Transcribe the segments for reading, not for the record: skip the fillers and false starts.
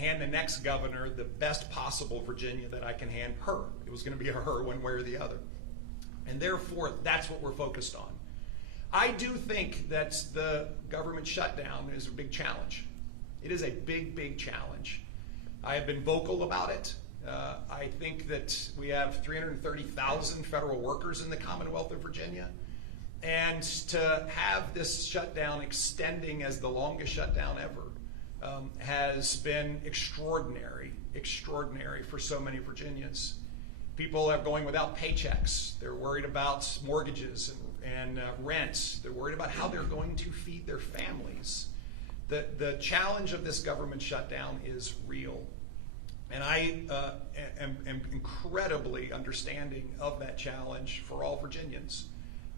hand the next governor the best possible Virginia that I can hand her. It was going to be a her one way or the other. And therefore, that's what we're focused on. I do think that the government shutdown is a big challenge. It is a big, big challenge. I have been vocal about it. I think that we have 330,000 federal workers in the Commonwealth of Virginia. And to have this shutdown extending as the longest shutdown ever has been extraordinary for so many Virginians. People are going without paychecks. They're worried about mortgages and rent. They're worried about how they're going to feed their families. The challenge of this government shutdown is real. And I am incredibly understanding of that challenge for all Virginians.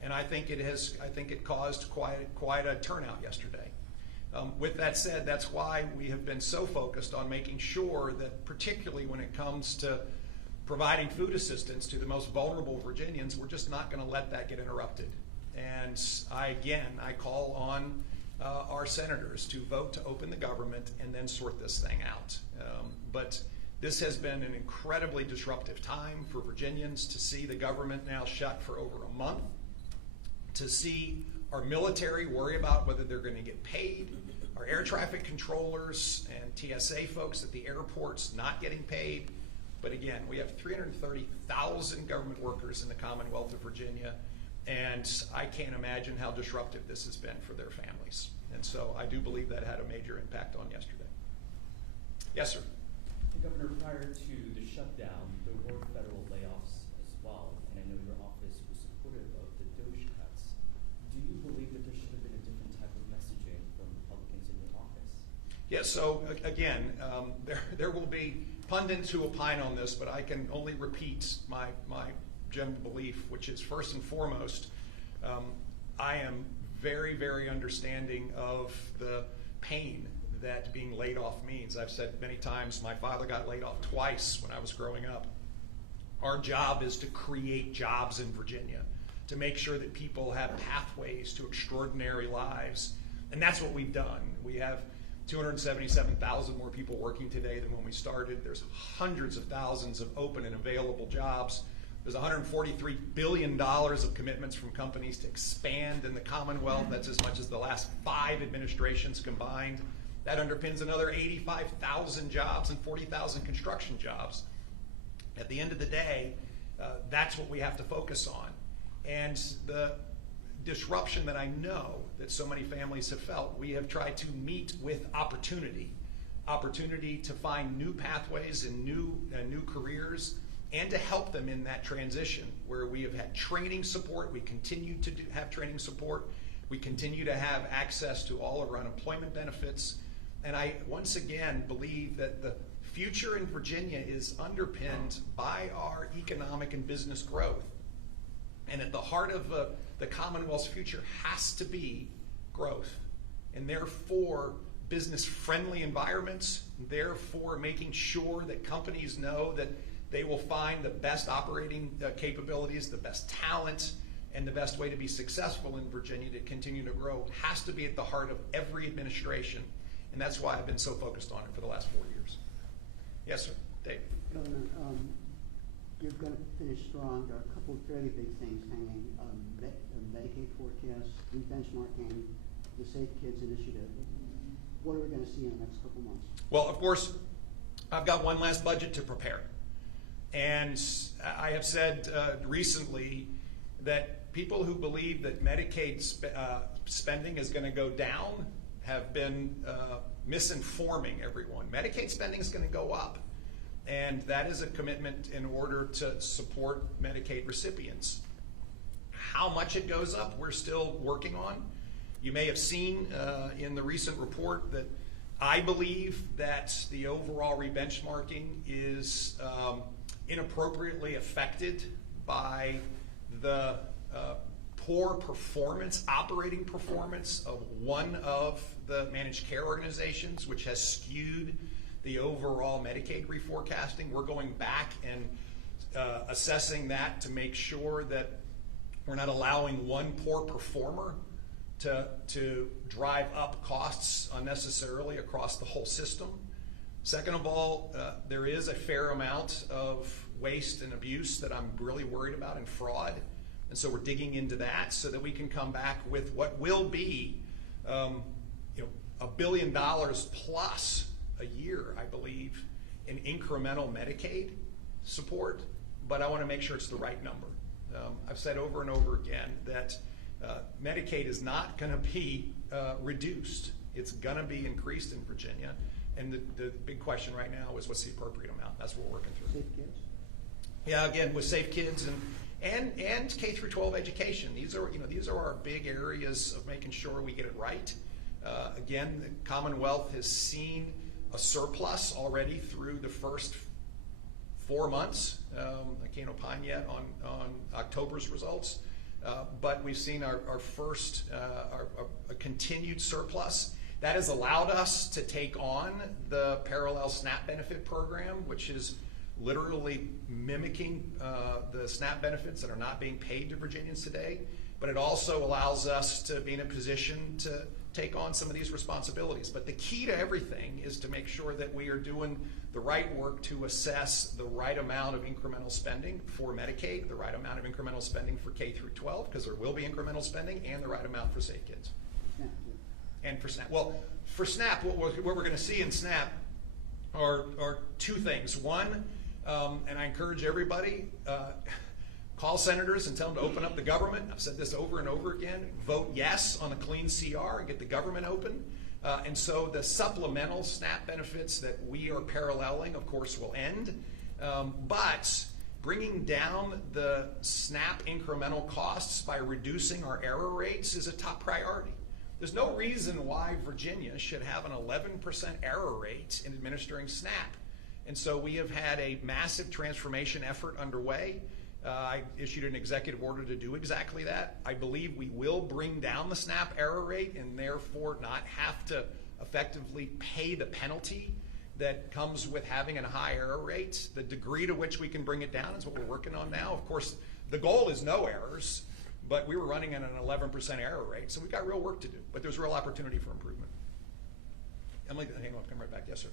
And I think it caused quite a turnout yesterday. With that said, that's why we have been so focused on making sure that, particularly when it comes to providing food assistance to the most vulnerable Virginians, we're just not going to let that get interrupted. And I call on our senators to vote to open the government and then sort this thing out. But this has been an incredibly disruptive time for Virginians to see the government now shut for over a month, to see our military worry about whether they're going to get paid, our air traffic controllers and TSA folks at the airports not getting paid. But again, we have 330,000 government workers in the Commonwealth of Virginia, and I can't imagine how disruptive this has been for their families. And so I do believe that had a major impact on yesterday. Yes, sir. Governor, prior to the shutdown, there were federal layoffs as well, and I know your office was supportive of the DOGE cuts. Do you believe that there should have been a different type of messaging from Republicans in your office? Yes, so again, there will be pundits who opine on this, but I can only repeat my general belief, which is first and foremost, I am very, very understanding of the pain that being laid off means. I've said many times, my father got laid off twice when I was growing up. Our job is to create jobs in Virginia, to make sure that people have pathways to extraordinary lives. And that's what we've done. We have 277,000 more people working today than when we started. There's hundreds of thousands of open and available jobs. There's $143 billion of commitments from companies to expand in the Commonwealth. That's as much as the last 5 administrations combined. That underpins another 85,000 jobs and 40,000 construction jobs. At the end of the day, that's what we have to focus on. And the disruption that I know that so many families have felt, we have tried to meet with opportunity to find new pathways and new careers, and to help them in that transition, where we have had training support. We continue to have training support. We continue to have access to all of our unemployment benefits. And I, once again, believe that the future in Virginia is underpinned by our economic and business growth. And at the heart of the Commonwealth's future has to be growth. And therefore, business-friendly environments, therefore making sure that companies know that they will find the best operating capabilities, the best talent, and the best way to be successful in Virginia to continue to grow has to be at the heart of every administration. And that's why I've been so focused on it for the last 4 years. Yes, sir. Dave. Governor, you're going to finish strong. There are a couple of fairly big things hanging. Medicaid forecast, re-benchmarking, the Safe Kids initiative. What are we going to see in the next couple months? Well, of course, I've got one last budget to prepare. And I have said recently that people who believe that Medicaid spending is going to go down have been misinforming everyone. Medicaid spending is going to go up. And that is a commitment in order to support Medicaid recipients. How much it goes up, we're still working on. You may have seen in the recent report that I believe that the overall rebenchmarking is inappropriately affected by the poor performance, operating performance of one of the managed care organizations, which has skewed the overall Medicaid reforecasting. We're going back and assessing that to make sure that we're not allowing one poor performer to drive up costs unnecessarily across the whole system. Second of all, there is a fair amount of waste and abuse that I'm really worried about, and fraud. And so we're digging into that so that we can come back with what will be $1 billion plus a year, I believe, in incremental Medicaid support. But I want to make sure it's the right number. I've said over and over again that Medicaid is not going to be reduced. It's going to be increased in Virginia. And the big question right now is, what's the appropriate amount? That's what we're working through. Safe Kids? Yeah, again, with Safe Kids and K through 12 education. These are our big areas of making sure we get it right. Again, the Commonwealth has seen a surplus already through the first 4 months. I can't opine yet on October's results, but we've seen our first a continued surplus. That has allowed us to take on the parallel SNAP benefit program, which is literally mimicking the SNAP benefits that are not being paid to Virginians today. But it also allows us to be in a position to take on some of these responsibilities. But the key to everything is to make sure that we are doing the right work to assess the right amount of incremental spending for Medicaid, the right amount of incremental spending for K through 12, because there will be incremental spending, and the right amount for Safe Kids. Yeah. And for SNAP. Well, for SNAP, what we're going to see in SNAP are two things. One, and I encourage everybody, call senators and tell them to open up the government. I've said this over and over again. Vote yes on a clean CR and get the government open. And so the supplemental SNAP benefits that we are paralleling, of course, will end. But bringing down the SNAP incremental costs by reducing our error rates is a top priority. There's no reason why Virginia should have an 11% error rate in administering SNAP. And so we have had a massive transformation effort underway. I issued an executive order to do exactly that. I believe we will bring down the SNAP error rate and therefore not have to effectively pay the penalty that comes with having a high error rate. The degree to which we can bring it down is what we're working on now. Of course, the goal is no errors, but we were running at an 11% error rate, so we've got real work to do. But there's real opportunity for improvement. Emily, hang on, come right back. Yes, sir.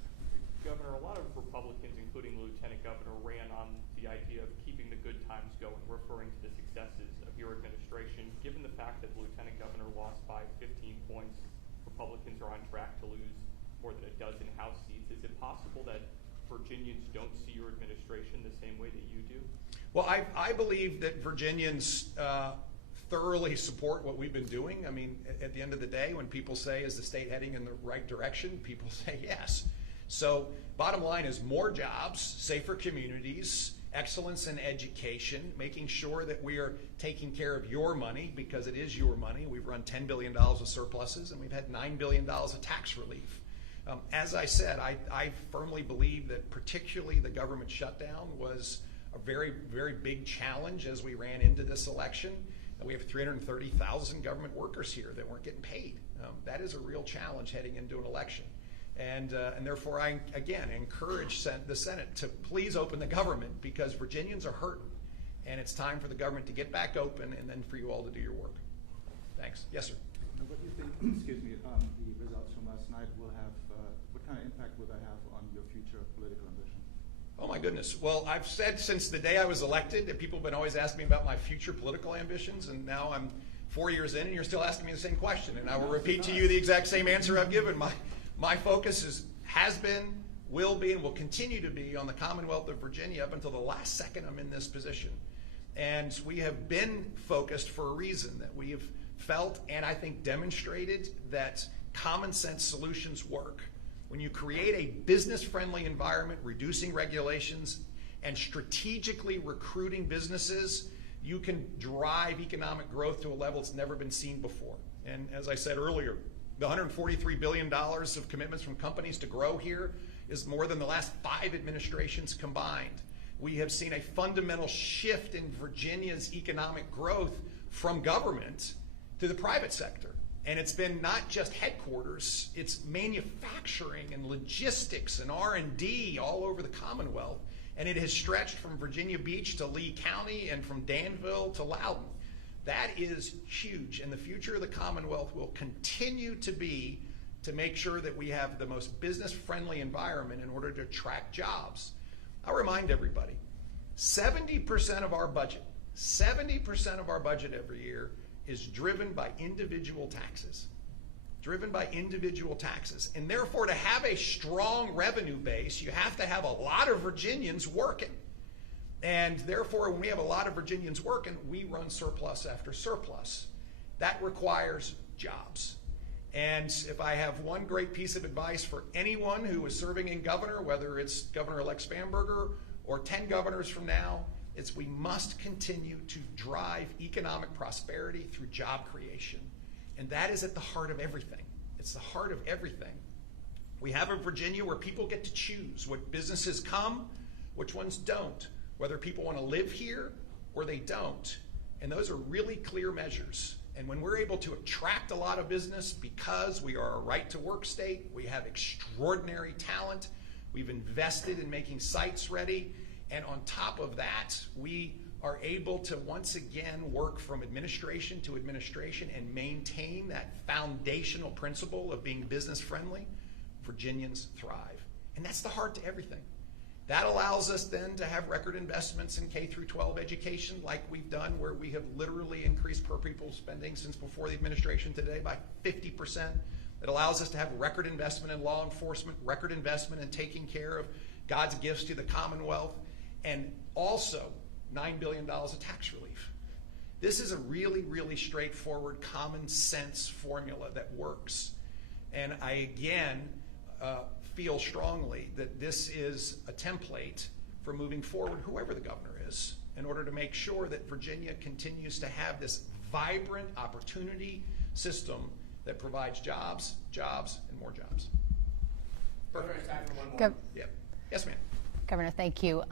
Governor, a lot of Republicans, including the Lieutenant Governor, ran on the idea of keeping the good times going, referring to the successes of your administration. Given the fact that the Lieutenant Governor lost by 15 points, Republicans are on track to lose more than a dozen House seats. Is it possible that Virginians don't see your administration the same way that you do? Well, I believe that Virginians thoroughly support what we've been doing. I mean, at the end of the day, when people say, is the state heading in the right direction, people say yes. So bottom line is more jobs, safer communities, excellence in education, making sure that we are taking care of your money because it is your money. We've run $10 billion of surpluses and we've had $9 billion of tax relief. As I said, I firmly believe that particularly the government shutdown was a very, very big challenge as we ran into this election. We have 330,000 government workers here that weren't getting paid. That is a real challenge heading into an election. And therefore, I, again, encourage the Senate to please open the government because Virginians are hurting. And it's time for the government to get back open and then for you all to do your work. Thanks. Yes, sir. What do you think, excuse me, the results from last night will have, what kind of impact will that have on your future political ambition? Oh my goodness. Well, I've said since the day I was elected that people have been always asking me about my future political ambitions, and now I'm 4 years in and you're still asking me the same question. And I will repeat to you the exact same answer I've given. My focus has been, will be, and will continue to be on the Commonwealth of Virginia up until the last second I'm in this position. And we have been focused for a reason, that we have felt and I think demonstrated that common sense solutions work. When you create a business-friendly environment, reducing regulations, and strategically recruiting businesses, you can drive economic growth to a level that's never been seen before. And as I said earlier, the $143 billion of commitments from companies to grow here is more than the last 5 administrations combined. We have seen a fundamental shift in Virginia's economic growth from government to the private sector. And it's been not just headquarters, it's manufacturing and logistics and R&D all over the Commonwealth. And it has stretched from Virginia Beach to Lee County and from Danville to Loudoun. That is huge, and the future of the Commonwealth will continue to be to make sure that we have the most business-friendly environment in order to attract jobs. I'll remind everybody, 70% of our budget every year is driven by individual taxes. And therefore, to have a strong revenue base, you have to have a lot of Virginians working. And therefore, when we have a lot of Virginians working, we run surplus after surplus. That requires jobs. And if I have one great piece of advice for anyone who is serving in governor, whether it's Governor-elect Spanberger or 10 governors from now, it's we must continue to drive economic prosperity through job creation. And that is at the heart of everything. It's the heart of everything. We have a Virginia where people get to choose what businesses come, which ones don't, whether people want to live here or they don't. And those are really clear measures. And when we're able to attract a lot of business because we are a right-to-work state, we have extraordinary talent, we've invested in making sites ready, and on top of that, we are able to once again work from administration to administration and maintain that foundational principle of being business-friendly, Virginians thrive. And that's the heart to everything. That allows us then to have record investments in K through 12 education like we've done, where we have literally increased per pupil spending since before the administration today by 50%. It allows us to have record investment in law enforcement, record investment in taking care of God's gifts to the Commonwealth, and also $9 billion of tax relief. This is a really, really straightforward, common sense formula that works. And I again feel strongly that this is a template for moving forward, whoever the governor is, in order to make sure that Virginia continues to have this vibrant opportunity system that provides jobs, and more jobs. Governor, time for one more. Yeah. Yes, ma'am. Governor, thank you.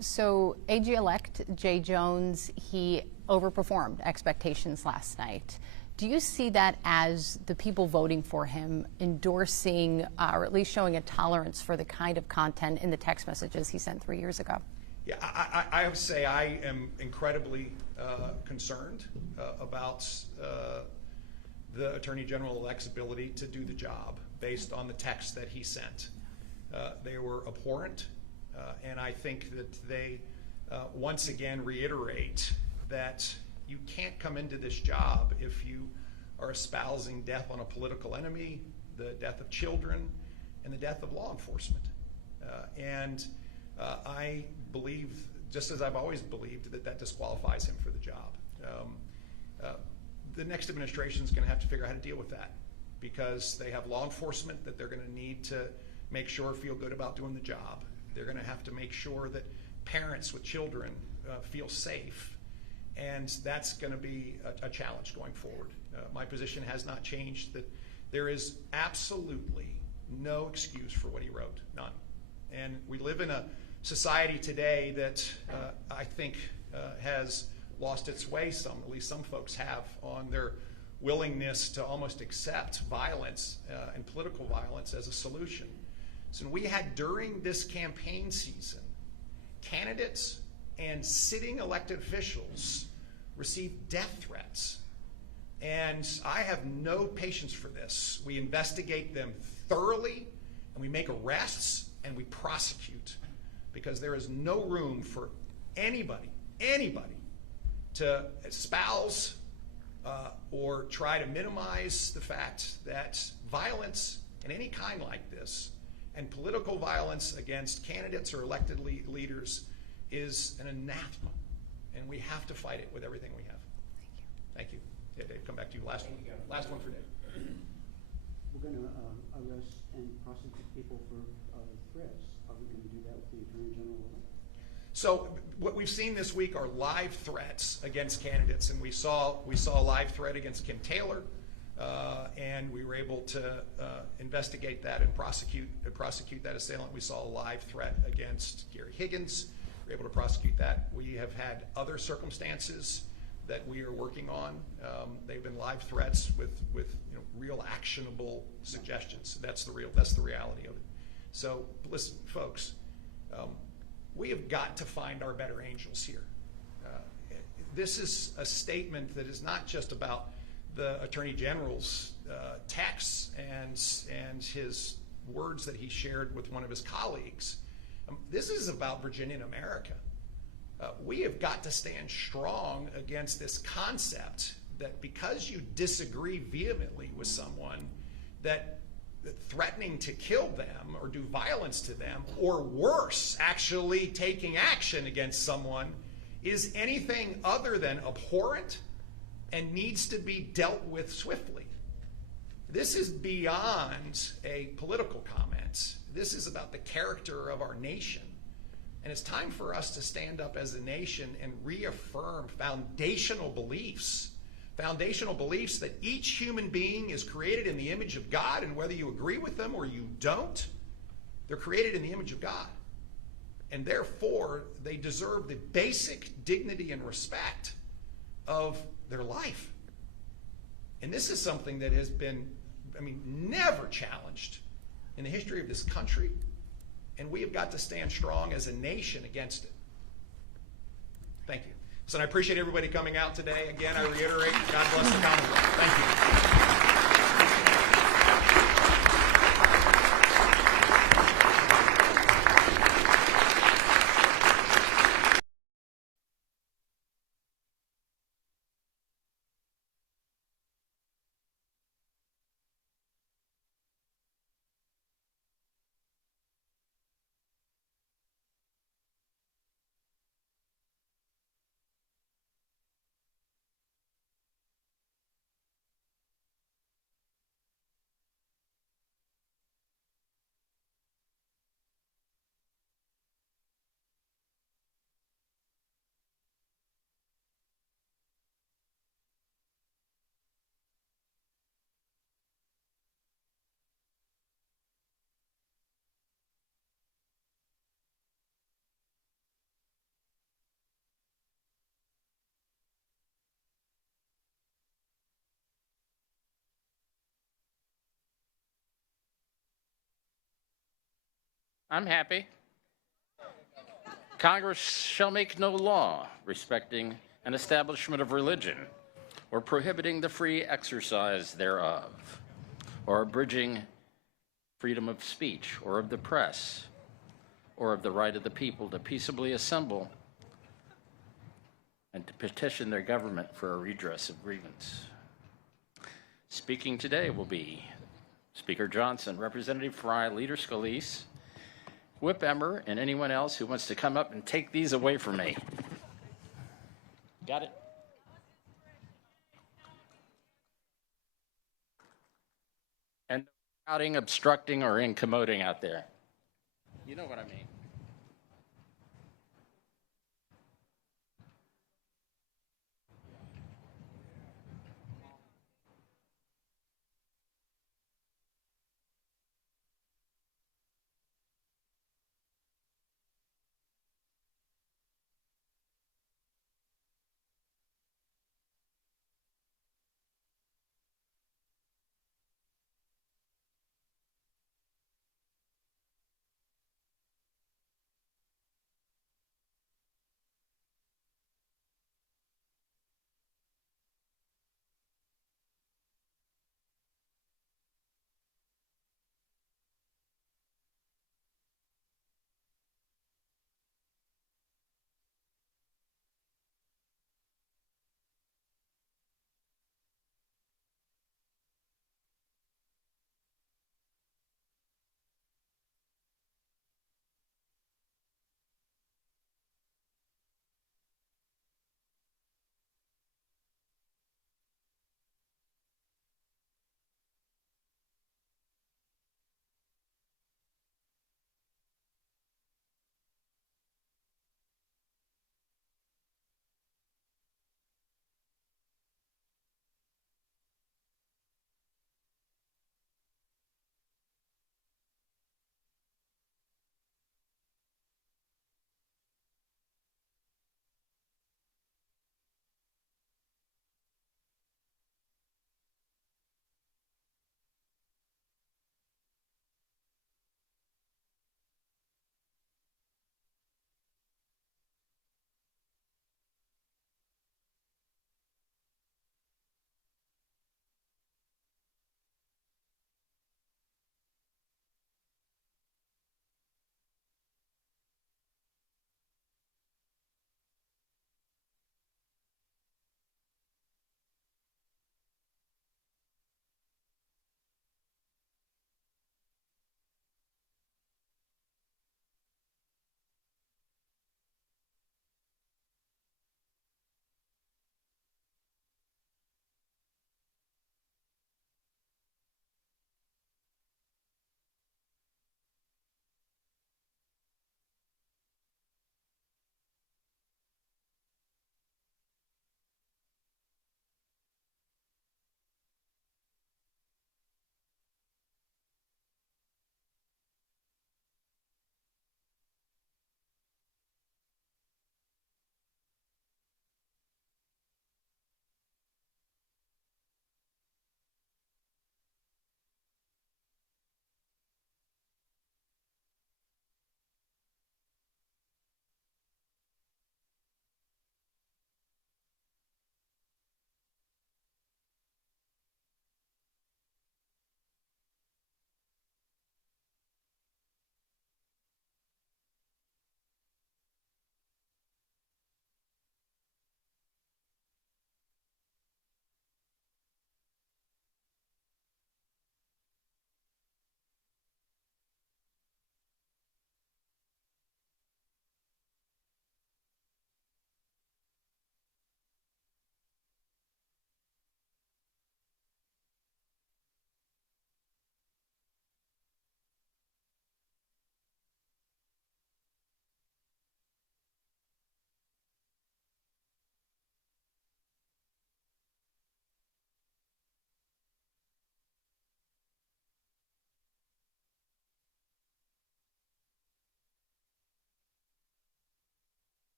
So AG-elect Jay Jones, he overperformed expectations last night. Do you see that as the people voting for him endorsing or at least showing a tolerance for the kind of content in the text messages he sent 3 years ago? Yeah, I would say I am incredibly concerned about the Attorney General-elect's ability to do the job based on the text that he sent. They were abhorrent. And I think that they once again reiterate that you can't come into this job if you are espousing death on a political enemy, the death of children, and the death of law enforcement. I believe, just as I've always believed, that that disqualifies him for the job. The next administration is going to have to figure out how to deal with that, because they have law enforcement that they're going to need to make sure feel good about doing the job. They're going to have to make sure that parents with children feel safe, and that's going to be a challenge going forward. My position has not changed, that there is absolutely no excuse for what he wrote, none. And we live in a society today that I think has lost its way some, at least some folks have, on their willingness to almost accept violence and political violence as a solution. So we had, during this campaign season, candidates and sitting elected officials receive death threats. And I have no patience for this. We investigate them thoroughly, and we make arrests, and we prosecute, because there is no room for anybody to espouse or try to minimize the fact that violence in any kind like this, and political violence against candidates or elected leaders, is an anathema, and we have to fight it with everything we have. Thank you. Yeah, Dave, come back to you. Last one for Dave. We're going to arrest and prosecute people for threats. Are we going to do that with the Attorney General? So what we've seen this week are live threats against candidates, and we saw a live threat against Kim Taylor, and we were able to investigate that and prosecute that assailant. We saw a live threat against Gary Higgins. We were able to prosecute that. We have had other circumstances that we are working on. They've been live threats with real actionable suggestions. That's the reality of it. So listen, folks, we have got to find our better angels here. This is a statement that is not just about the Attorney General's texts and his words that he shared with one of his colleagues. This is about Virginia and America. We have got to stand strong against this concept that because you disagree vehemently with someone, that threatening to kill them or do violence to them, or worse, actually taking action against someone, is anything other than abhorrent and needs to be dealt with swiftly. This is beyond a political comment. This is about the character of our nation. And it's time for us to stand up as a nation and reaffirm foundational beliefs that each human being is created in the image of God, and whether you agree with them or you don't, they're created in the image of God. And therefore, they deserve the basic dignity and respect of their life. And this is something that has been, never challenged in the history of this country. And we have got to stand strong as a nation against it. Thank you. So I appreciate everybody coming out today. Again, I reiterate, God bless the Commonwealth. Thank you. I'm happy. Congress shall make no law respecting an establishment of religion, or prohibiting the free exercise thereof, or abridging freedom of speech, or of the press, or of the right of the people to peaceably assemble and to petition their government for a redress of grievance. Speaking today will be Speaker Johnson, Representative Fry, Leader Scalise, Whip Emmer, and anyone else who wants to come up and take these away from me. Got it? And no crowding, obstructing, or incommoding out there. You know what I mean.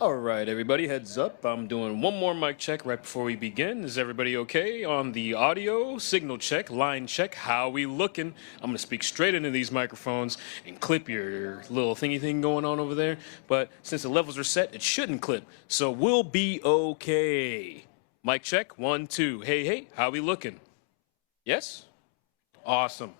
All right, everybody, heads up. I'm doing one more mic check right before we begin. Is everybody okay on the audio? Signal check, line check. How we looking? I'm going to speak straight into these microphones and clip your little thingy thing going on over there. But since the levels are set, it shouldn't clip. So we'll be okay. Mic check, 1, 2. Hey, hey, how we looking? Yes? Awesome.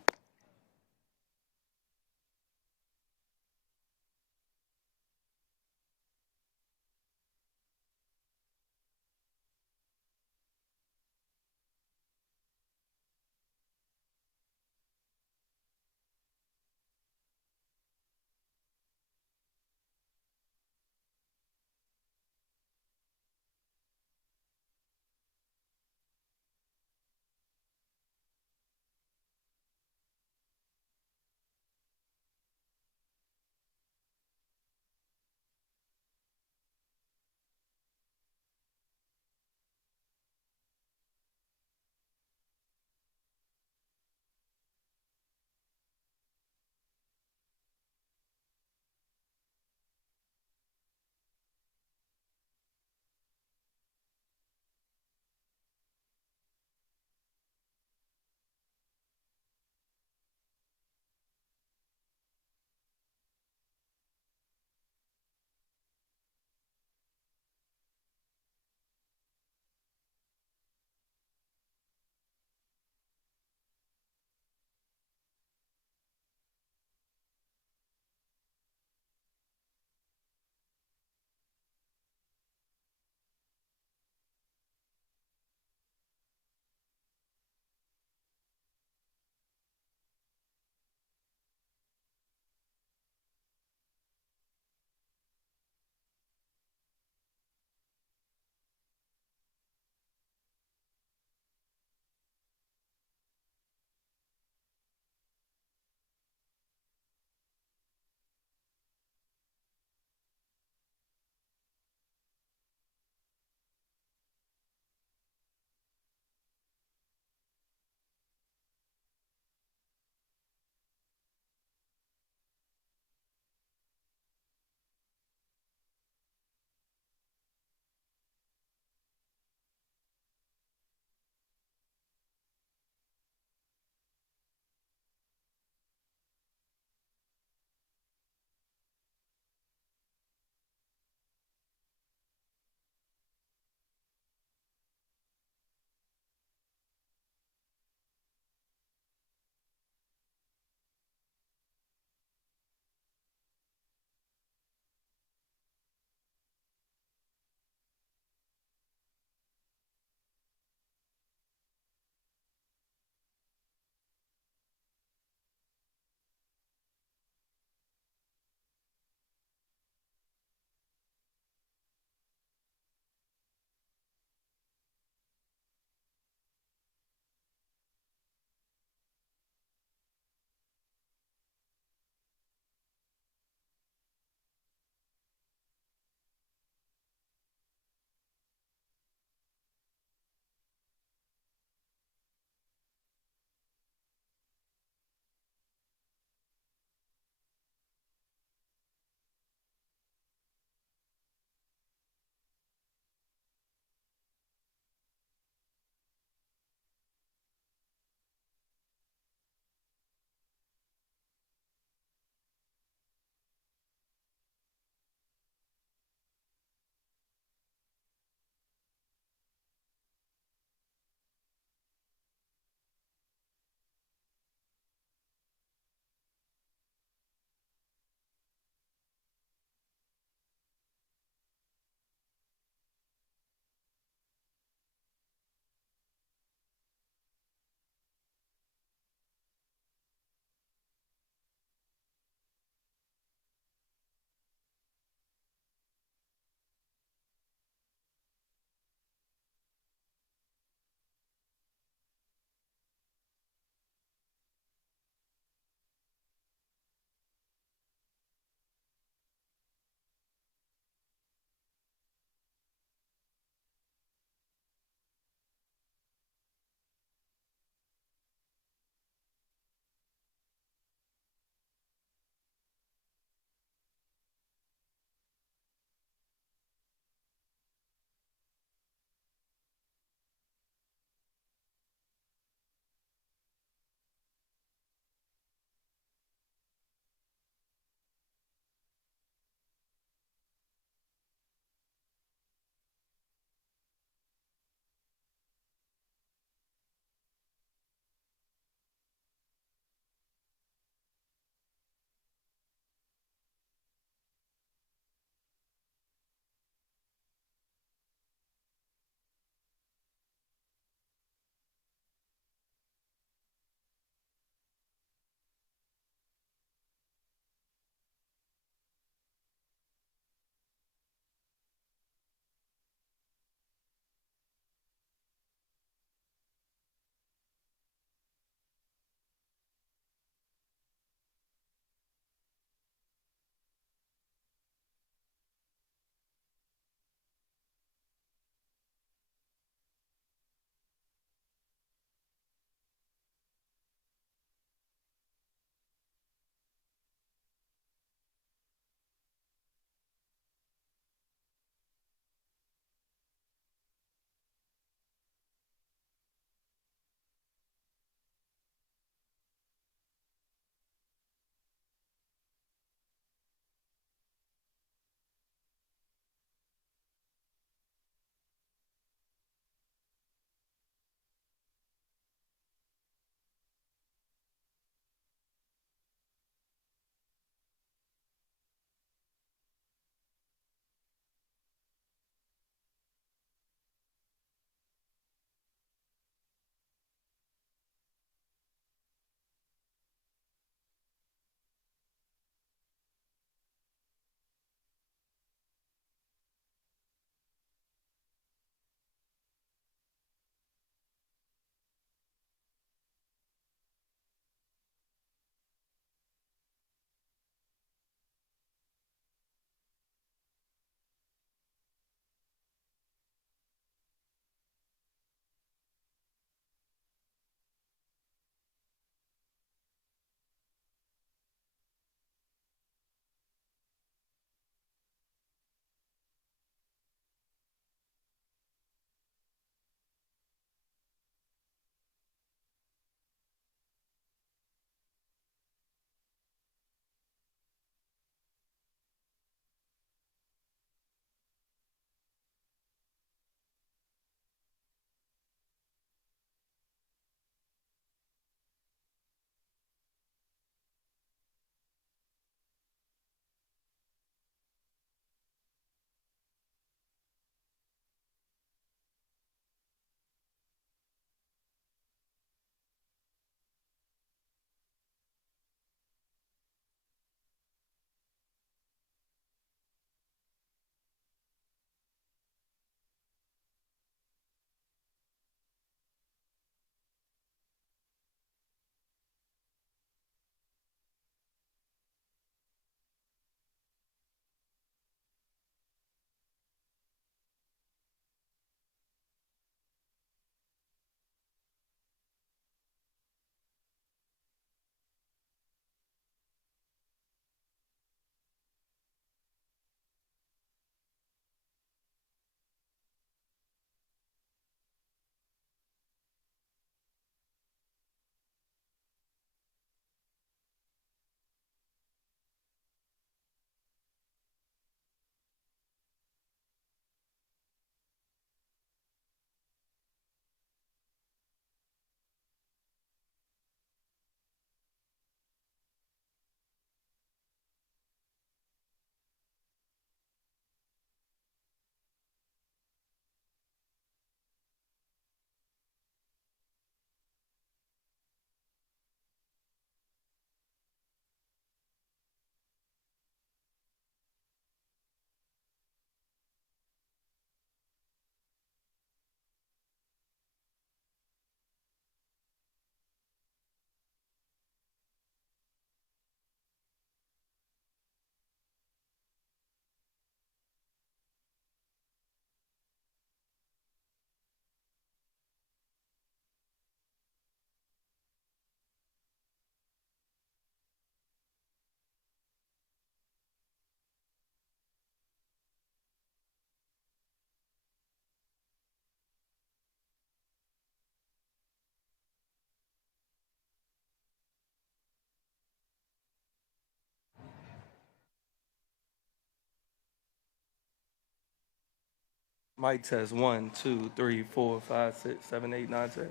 Mic test 1, 2, 3, 4, 5, 6, 7, 8, 9, 10.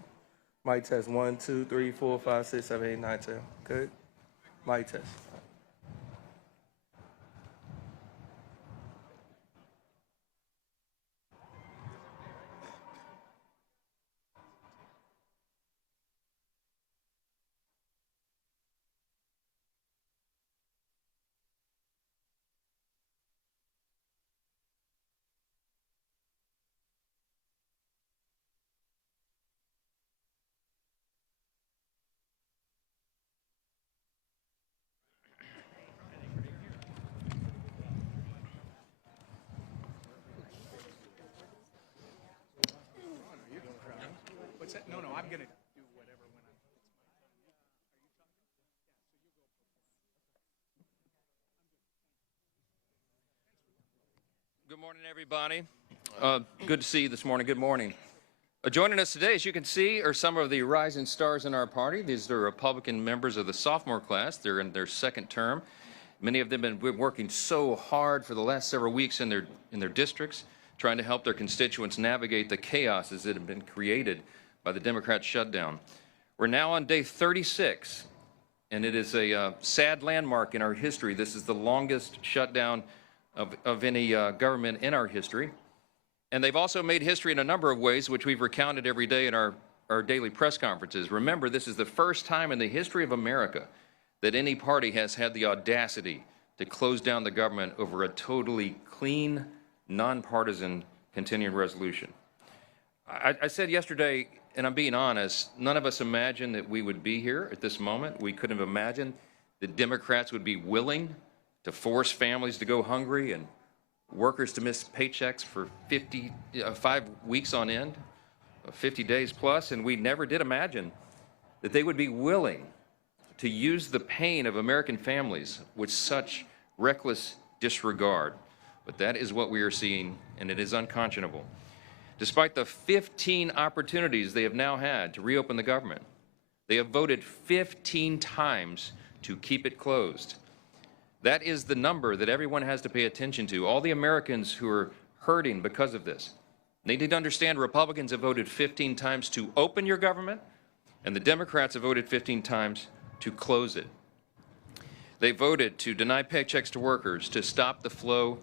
Mic test 1, 2, 3, 4, 5, 6, 7, 8, 9, 10. Good. Mic test. What's that? No, I'm going to do whatever when I'm. Good morning, everybody. Good to see you this morning. Good morning. Joining us today, as you can see, are some of the rising stars in our party. These are Republican members of the sophomore class. They're in their second term. Many of them have been working so hard for the last several weeks in their districts, trying to help their constituents navigate the chaoses that have been created by the Democrat shutdown. We're now on day 36, and it is a sad landmark in our history. This is the longest shutdown of any government in our history. And they've also made history in a number of ways, which we've recounted every day in our daily press conferences. Remember, this is the first time in the history of America that any party has had the audacity to close down the government over a totally clean, nonpartisan continuing resolution. I said yesterday, and I'm being honest, none of us imagined that we would be here at this moment. We couldn't have imagined that Democrats would be willing to force families to go hungry and workers to miss paychecks for 5 weeks on end, 50 days plus, and we never did imagine that they would be willing to use the pain of American families with such reckless disregard. But that is what we are seeing, and it is unconscionable. Despite the 15 opportunities they have now had to reopen the government, they have voted 15 times to keep it closed. That is the number that everyone has to pay attention to. All the Americans who are hurting because of this. They need to understand Republicans have voted 15 times to open your government, and the Democrats have voted 15 times to close it. They voted to deny paychecks to workers, to stop the flow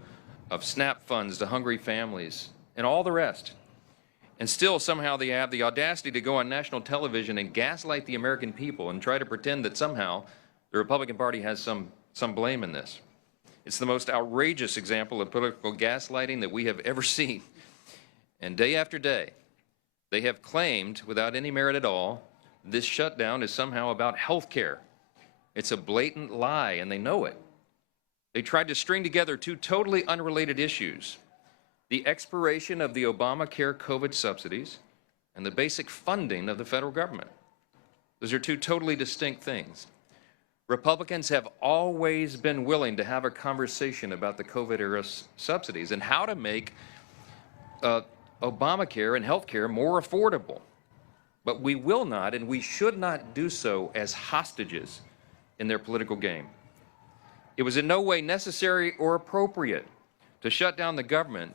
of SNAP funds to hungry families, and all the rest. And still, somehow, they have the audacity to go on national television and gaslight the American people and try to pretend that somehow the Republican Party has some blame in this. It's the most outrageous example of political gaslighting that we have ever seen. And day after day, they have claimed, without any merit at all, this shutdown is somehow about health care. It's a blatant lie, and they know it. They tried to string together two totally unrelated issues: the expiration of the Obamacare COVID subsidies and the basic funding of the federal government. Those are two totally distinct things. Republicans have always been willing to have a conversation about the COVID-era subsidies and how to make Obamacare and health care more affordable. But we will not, and we should not do so as hostages in their political game. It was in no way necessary or appropriate to shut down the government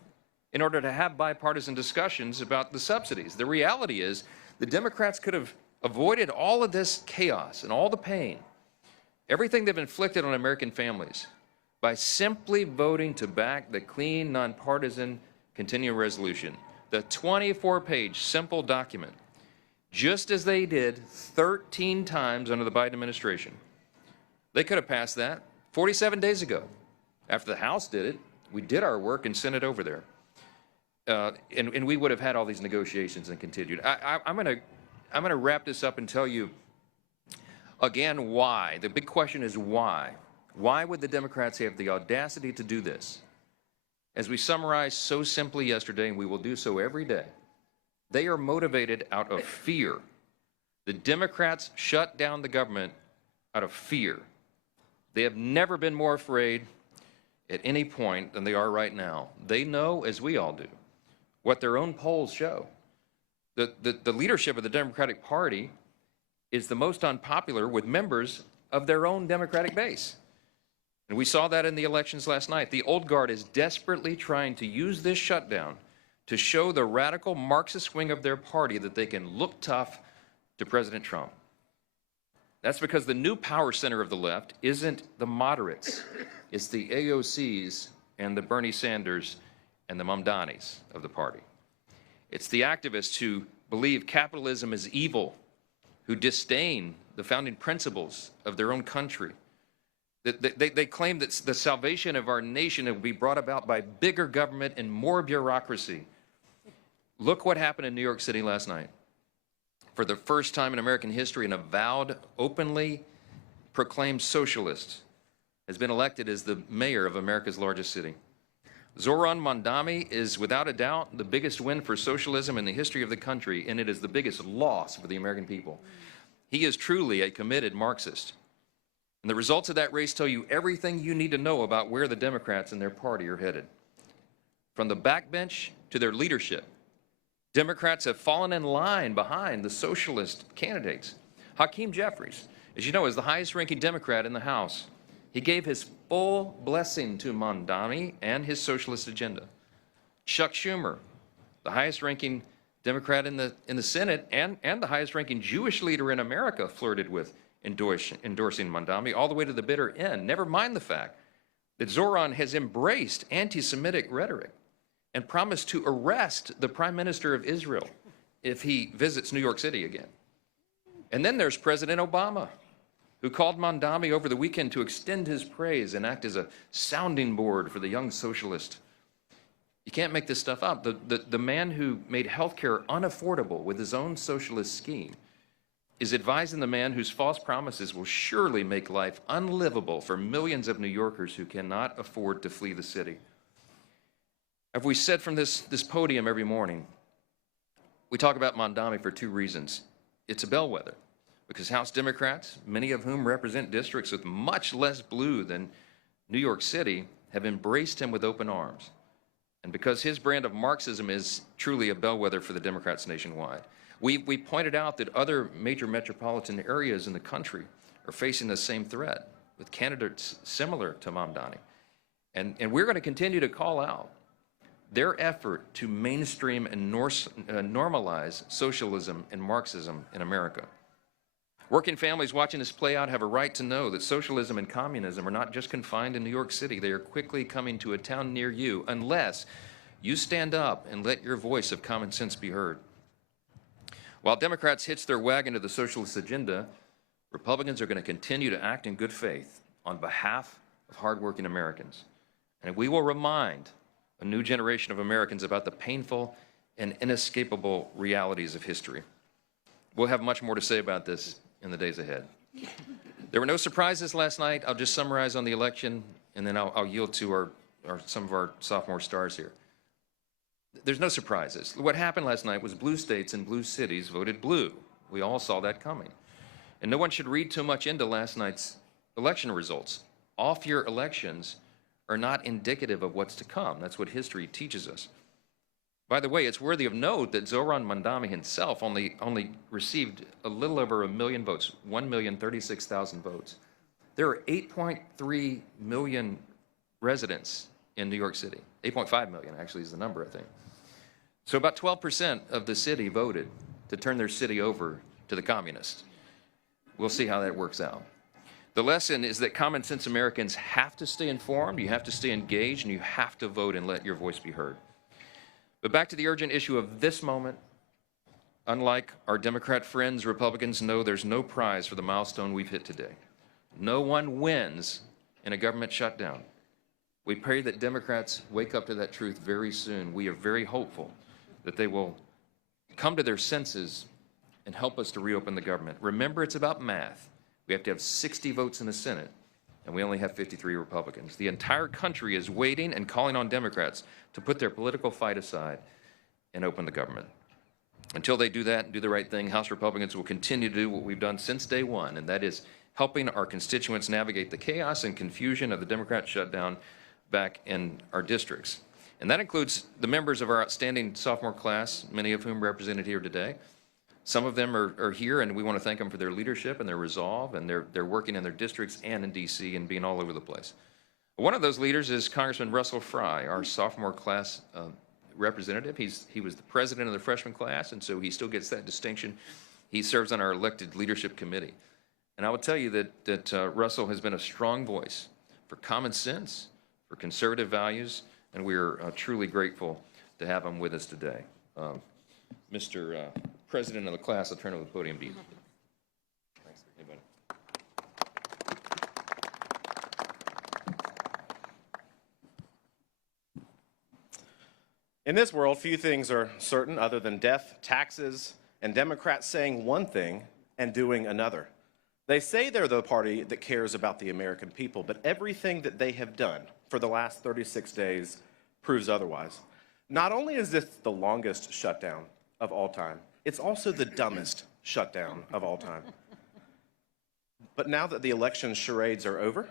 in order to have bipartisan discussions about the subsidies. The reality is the Democrats could have avoided all of this chaos and all the pain, everything they've inflicted on American families, by simply voting to back the clean, nonpartisan continuing resolution, the 24-page simple document, just as they did 13 times under the Biden administration. They could have passed that 47 days ago. After the House did it, we did our work and sent it over there. And we would have had all these negotiations and continued. I'm gonna wrap this up and tell you again why. The big question is why. Why would the Democrats have the audacity to do this? As we summarized so simply yesterday, and we will do so every day, they are motivated out of fear. The Democrats shut down the government out of fear. They have never been more afraid at any point than they are right now. They know, as we all do, what their own polls show. The leadership of the Democratic Party is the most unpopular with members of their own Democratic base. And we saw that in the elections last night. The old guard is desperately trying to use this shutdown to show the radical Marxist wing of their party that they can look tough to President Trump. That's because the new power center of the left isn't the moderates. It's the AOCs and the Bernie Sanders and the Mamdanis of the party. It's the activists who believe capitalism is evil, who disdain the founding principles of their own country. They claim that the salvation of our nation will be brought about by bigger government and more bureaucracy. Look what happened in New York City last night. For the first time in American history, an avowed, openly proclaimed socialist has been elected as the mayor of America's largest city. Zohran Mamdani is without a doubt the biggest win for socialism in the history of the country, and it is the biggest loss for the American people. He is truly a committed Marxist. And the results of that race tell you everything you need to know about where the Democrats and their party are headed. From the backbench to their leadership, Democrats have fallen in line behind the socialist candidates. Hakeem Jeffries, as you know, is the highest-ranking Democrat in the House. He gave his full blessing to Mamdani and his socialist agenda. Chuck Schumer, the highest-ranking Democrat in the Senate and the highest-ranking Jewish leader in America, flirted with endorsing Mamdani all the way to the bitter end. Never mind the fact that Zohran has embraced anti-Semitic rhetoric and promised to arrest the Prime Minister of Israel if he visits New York City again. And then there's President Obama, who called Mamdani over the weekend to extend his praise and act as a sounding board for the young socialist. You can't make this stuff up. The man who made health care unaffordable with his own socialist scheme is advising the man whose false promises will surely make life unlivable for millions of New Yorkers who cannot afford to flee the city. As we said from this podium every morning, we talk about Mamdani for two reasons. It's a bellwether, because House Democrats, many of whom represent districts with much less blue than New York City, have embraced him with open arms. And because his brand of Marxism is truly a bellwether for the Democrats nationwide. We pointed out that other major metropolitan areas in the country are facing the same threat with candidates similar to Mamdani. And we're going to continue to call out their effort to mainstream and normalize socialism and Marxism in America. Working families watching this play out have a right to know that socialism and communism are not just confined in New York City. They are quickly coming to a town near you unless you stand up and let your voice of common sense be heard. While Democrats hitch their wagon to the socialist agenda, Republicans are going to continue to act in good faith on behalf of hardworking Americans. And we will remind a new generation of Americans about the painful and inescapable realities of history. We'll have much more to say about this in the days ahead. There were no surprises last night. I'll just summarize on the election, and then I'll yield to some of our sophomore stars here. There's no surprises. What happened last night was blue states and blue cities voted blue. We all saw that coming. And no one should read too much into last night's election results. Off-year elections are not indicative of what's to come. That's what history teaches us. By the way, it's worthy of note that Zohran Mamdani himself only received a little over 1 million votes, 1,036,000 votes. There are 8.3 million residents in New York City. 8.5 million actually is the number, I think. So about 12% of the city voted to turn their city over to the communists. We'll see how that works out. The lesson is that common sense Americans have to stay informed, you have to stay engaged, and you have to vote and let your voice be heard. But back to the urgent issue of this moment. Unlike our Democrat friends, Republicans know there's no prize for the milestone we've hit today. No one wins in a government shutdown. We pray that Democrats wake up to that truth very soon. We are very hopeful that they will come to their senses and help us to reopen the government. Remember, it's about math. We have to have 60 votes in the Senate, and we only have 53 Republicans. The entire country is waiting and calling on Democrats to put their political fight aside and open the government. Until they do that and do the right thing, House Republicans will continue to do what we've done since day one, and that is helping our constituents navigate the chaos and confusion of the Democrat shutdown back in our districts. And that includes the members of our outstanding sophomore class, many of whom represented here today. Some of them are here, and we want to thank them for their leadership and their resolve, and they're working in their districts and in D.C. and being all over the place. One of those leaders is Congressman Russell Fry, our sophomore class representative. He was the president of the freshman class, and so he still gets that distinction. He serves on our elected leadership committee. And I will tell you that Russell has been a strong voice for common sense, for conservative values, and we are truly grateful to have him with us today. Mr. President of the class, I'll turn over the podium to you. Thanks. Hey, buddy. In this world, few things are certain other than death, taxes, and Democrats saying one thing and doing another. They say they're the party that cares about the American people, but everything that they have done for the last 36 days proves otherwise. Not only is this the longest shutdown of all time, it's also the dumbest shutdown of all time. But now that the election charades are over,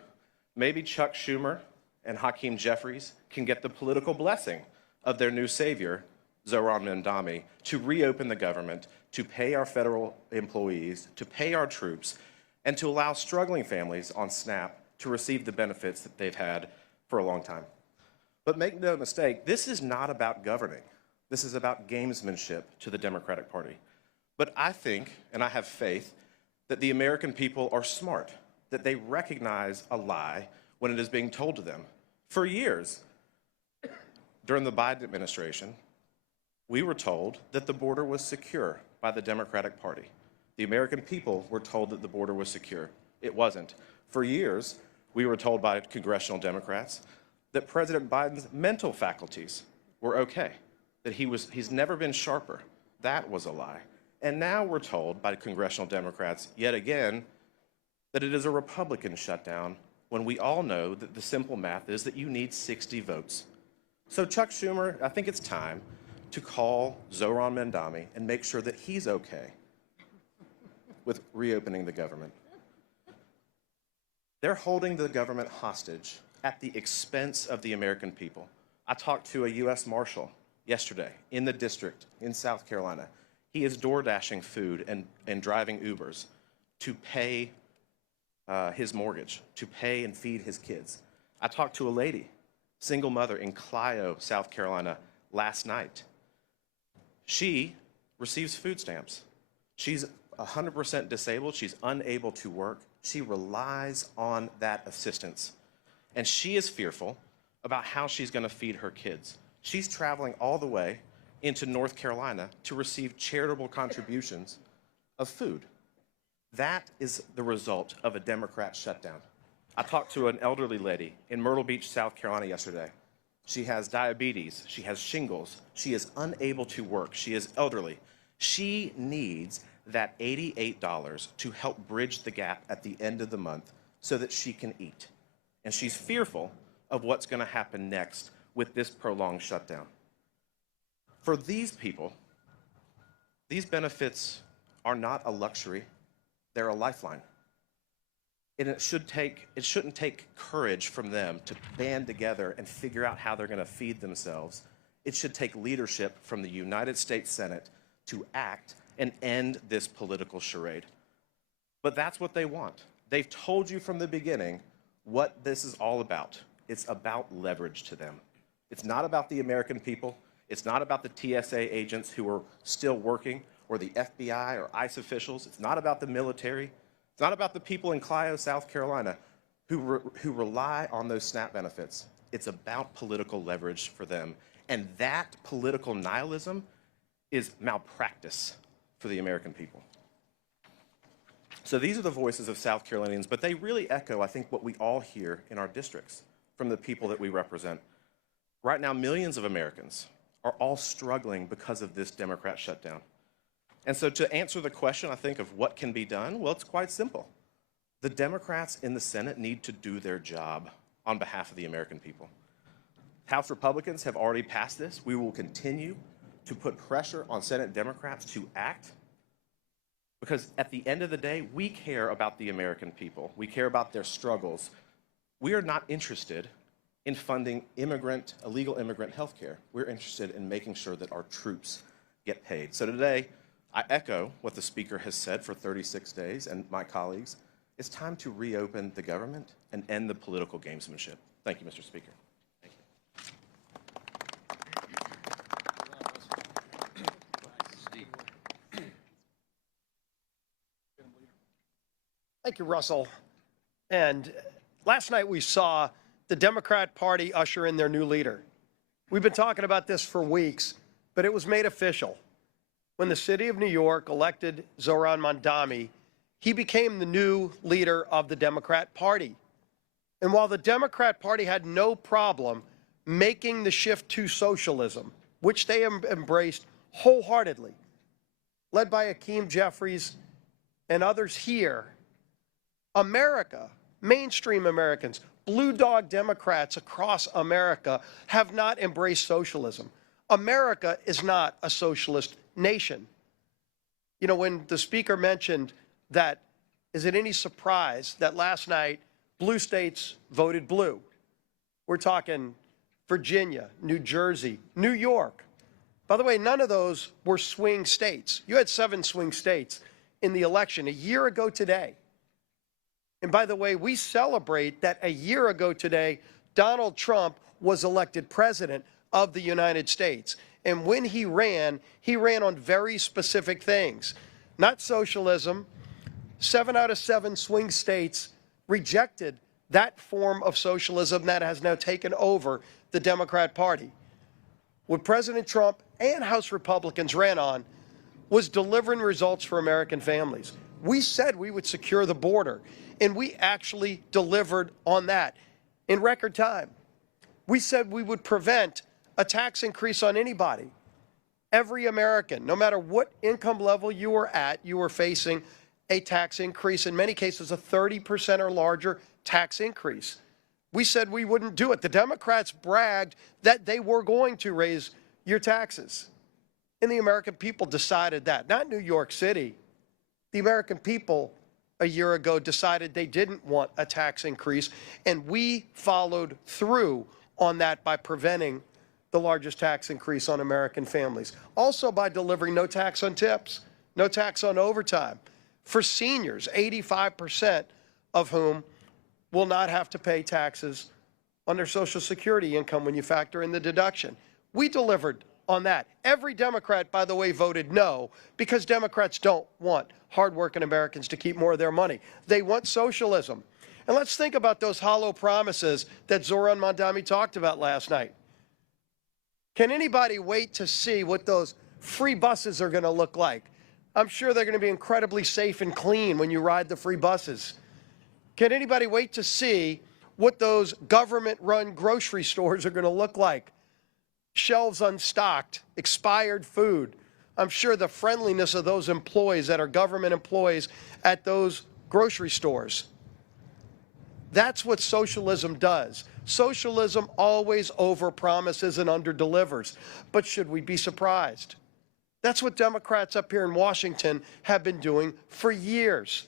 maybe Chuck Schumer and Hakeem Jeffries can get the political blessing of their new savior, Zohran Mamdani, to reopen the government, to pay our federal employees, to pay our troops, and to allow struggling families on SNAP to receive the benefits that they've had for a long time. But make no mistake, this is not about governing. This is about gamesmanship to the Democratic Party. But I think, and I have faith, that the American people are smart, that they recognize a lie when it is being told to them. For years, during the Biden administration, we were told that the border was secure by the Democratic Party. The American people were told that the border was secure. It wasn't. For years, we were told by congressional Democrats that President Biden's mental faculties were okay, that he's never been sharper. That was a lie. And now we're told by congressional Democrats, yet again, that it is a Republican shutdown when we all know that the simple math is that you need 60 votes. So Chuck Schumer, I think it's time to call Zohran Mamdani and make sure that he's okay with reopening the government. They're holding the government hostage at the expense of the American people. I talked to a U.S. Marshal yesterday in the district in South Carolina. He is door dashing food and driving Ubers to pay his mortgage, to pay and feed his kids. I talked to a lady, single mother in Clio, South Carolina, last night. She receives food stamps. She's 100% disabled. She's unable to work. She relies on that assistance. And she is fearful about how she's going to feed her kids. She's traveling all the way into North Carolina to receive charitable contributions of food. That is the result of a Democrat shutdown. I talked to an elderly lady in Myrtle Beach, South Carolina yesterday. She has diabetes, she has shingles, she is unable to work, she is elderly. She needs that $88 to help bridge the gap at the end of the month so that she can eat. And she's fearful of what's going to happen next with this prolonged shutdown. For these people, these benefits are not a luxury, they're a lifeline. And it shouldn't take courage from them to band together and figure out how they're going to feed themselves. It should take leadership from the United States Senate to act and end this political charade. But that's what they want. They've told you from the beginning what this is all about. It's about leverage to them. It's not about the American people. It's not about the TSA agents who are still working, or the FBI or ICE officials. It's not about the military. It's not about the people in Clio, South Carolina, who rely on those SNAP benefits. It's about political leverage for them. And that political nihilism is malpractice for the American people. So these are the voices of South Carolinians, but they really echo, I think, what we all hear in our districts from the people that we represent. Right now, millions of Americans are all struggling because of this Democrat shutdown. And so to answer the question, I think, of what can be done, well, it's quite simple. The Democrats in the Senate need to do their job on behalf of the American people. House Republicans have already passed this. We will continue to put pressure on Senate Democrats to act, because at the end of the day, we care about the American people. We care about their struggles. We are not interested in funding illegal immigrant health care. We're interested in making sure that our troops get paid. So today, I echo what the Speaker has said for 36 days, and my colleagues. It's time to reopen the government and end the political gamesmanship. Thank you, Mr. Speaker. Thank you. Thank you, Russell. And last night we saw the Democrat Party usher in their new leader. We've been talking about this for weeks, but it was made official. When the city of New York elected Zohran Mamdani, he became the new leader of the Democrat Party. And while the Democrat Party had no problem making the shift to socialism, which they embraced wholeheartedly, led by Hakeem Jeffries and others here, America, mainstream Americans, blue dog Democrats across America have not embraced socialism. America is not a socialist nation. You know, when the speaker mentioned that, is it any surprise that last night blue states voted blue? We're talking Virginia, New Jersey, New York. By the way, none of those were swing states. You had 7 swing states in the election a year ago today. And by the way, we celebrate that a year ago today, Donald Trump was elected president of the United States. And when he ran on very specific things, not socialism. 7 out of 7 swing states rejected that form of socialism that has now taken over the Democrat Party. What President Trump and House Republicans ran on was delivering results for American families. We said we would secure the border, and we actually delivered on that in record time. We said we would prevent a tax increase on anybody. Every American, no matter what income level you were at, you were facing a tax increase, in many cases a 30% or larger tax increase. We said we wouldn't do it. The Democrats bragged that they were going to raise your taxes. And the American people decided that, not New York City. The American people a year ago decided they didn't want a tax increase, and we followed through on that by preventing the largest tax increase on American families. Also by delivering no tax on tips, no tax on overtime. For seniors, 85% of whom will not have to pay taxes on their Social Security income when you factor in the deduction. We delivered on that. Every Democrat, by the way, voted no, because Democrats don't want hardworking Americans to keep more of their money. They want socialism. And let's think about those hollow promises that Zohran Mamdani talked about last night. Can anybody wait to see what those free buses are going to look like? I'm sure they're going to be incredibly safe and clean when you ride the free buses. Can anybody wait to see what those government-run grocery stores are going to look like? Shelves unstocked, expired food. I'm sure the friendliness of those employees that are government employees at those grocery stores. That's what socialism does. Socialism always overpromises and underdelivers. But should we be surprised? That's what Democrats up here in Washington have been doing for years.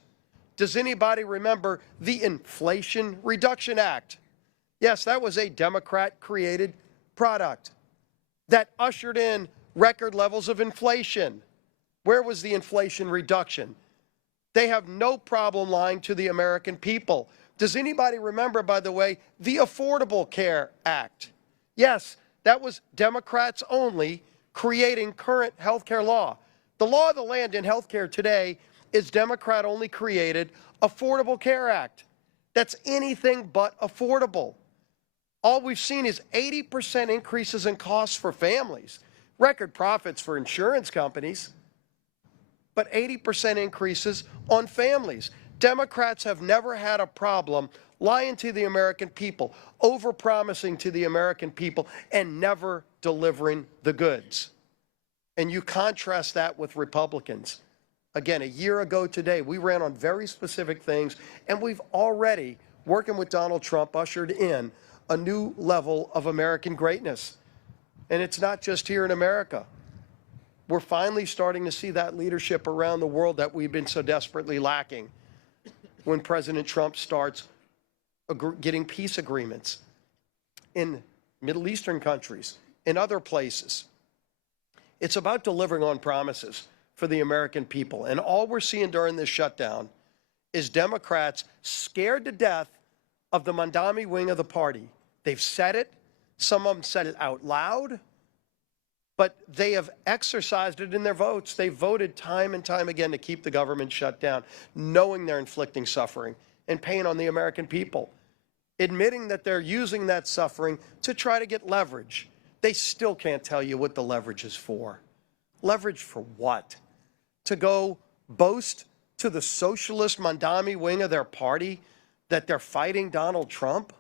Does anybody remember the Inflation Reduction Act? Yes, that was a Democrat-created product that ushered in record levels of inflation. Where was the inflation reduction? They have no problem lying to the American people. Does anybody remember, by the way, the Affordable Care Act? Yes, that was Democrats only creating current health care law. The law of the land in health care today is Democrat-only created Affordable Care Act. That's anything but affordable. All we've seen is 80% increases in costs for families, record profits for insurance companies, but 80% increases on families. Democrats have never had a problem lying to the American people, overpromising to the American people, and never delivering the goods. And you contrast that with Republicans. Again, a year ago today, we ran on very specific things, and we've already, working with Donald Trump, ushered in a new level of American greatness. And it's not just here in America. We're finally starting to see that leadership around the world that we've been so desperately lacking when President Trump starts getting peace agreements in Middle Eastern countries, in other places. It's about delivering on promises for the American people. And all we're seeing during this shutdown is Democrats scared to death of the Mamdani wing of the party. They've said it. Some of them said it out loud. but they have exercised it in their votes. They voted time and time again to keep the government shut down, knowing they're inflicting suffering and pain on the American people, admitting that they're using that suffering to try to get leverage. They still can't tell you what the leverage is for. Leverage for what? To go boast to the socialist Mamdani wing of their party that they're fighting Donald Trump,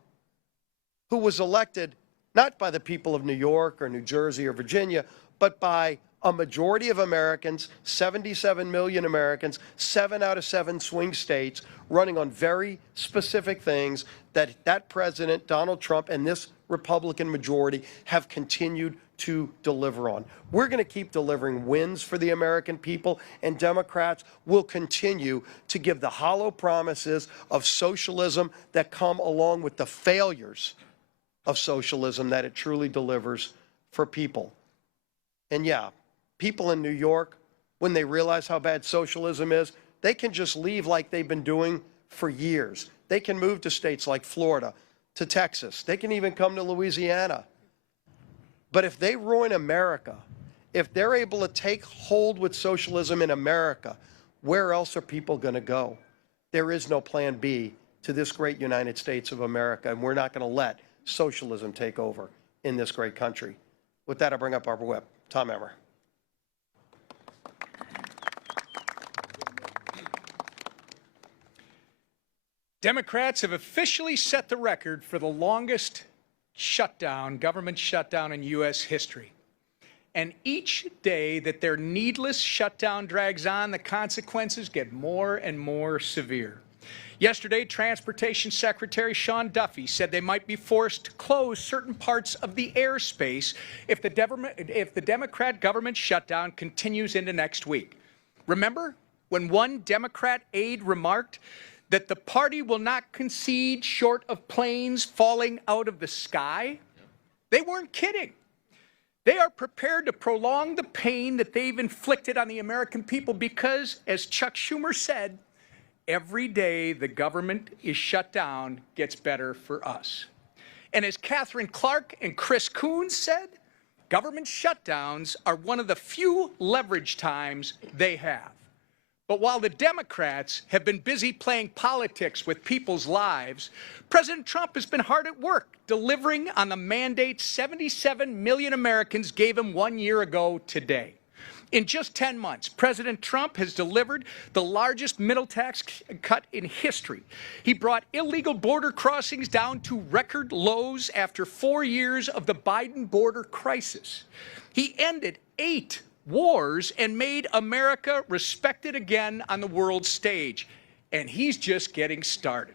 who was elected not by the people of New York or New Jersey or Virginia, but by a majority of Americans, 77 million Americans, 7 out of 7 swing states, running on very specific things that President Donald Trump and this Republican majority have continued to deliver on. We're going to keep delivering wins for the American people, and Democrats will continue to give the hollow promises of socialism that come along with the failures of socialism that it truly delivers for people. And yeah, people in New York, when they realize how bad socialism is, they can just leave like they've been doing for years. They can move to states like Florida, to Texas. They can even come to Louisiana. But if they ruin America, if they're able to take hold with socialism in America, where else are people going to go? There is no plan B to this great United States of America, and we're not going to let socialism take over in this great country. With that, I bring up our whip, Tom Emmer. Democrats have officially set the record for the longest shutdown, government shutdown in U.S. history. And each day that their needless shutdown drags on, the consequences get more and more severe. Yesterday, Transportation Secretary Sean Duffy said they might be forced to close certain parts of the airspace if the Democrat government shutdown continues into next week. Remember when one Democrat aide remarked that the party will not concede short of planes falling out of the sky? They weren't kidding. They are prepared to prolong the pain that they've inflicted on the American people because, as Chuck Schumer said, every day the government is shut down gets better for us. And as Catherine Clark and Chris Coons said, government shutdowns are one of the few leverage times they have. But while the Democrats have been busy playing politics with people's lives, President Trump has been hard at work delivering on the mandate 77 million Americans gave him 1 year ago today. In just 10 months, President Trump has delivered the largest middle tax cut in history. He brought illegal border crossings down to record lows after 4 years of the Biden border crisis. He ended 8 wars and made America respected again on the world stage. And he's just getting started.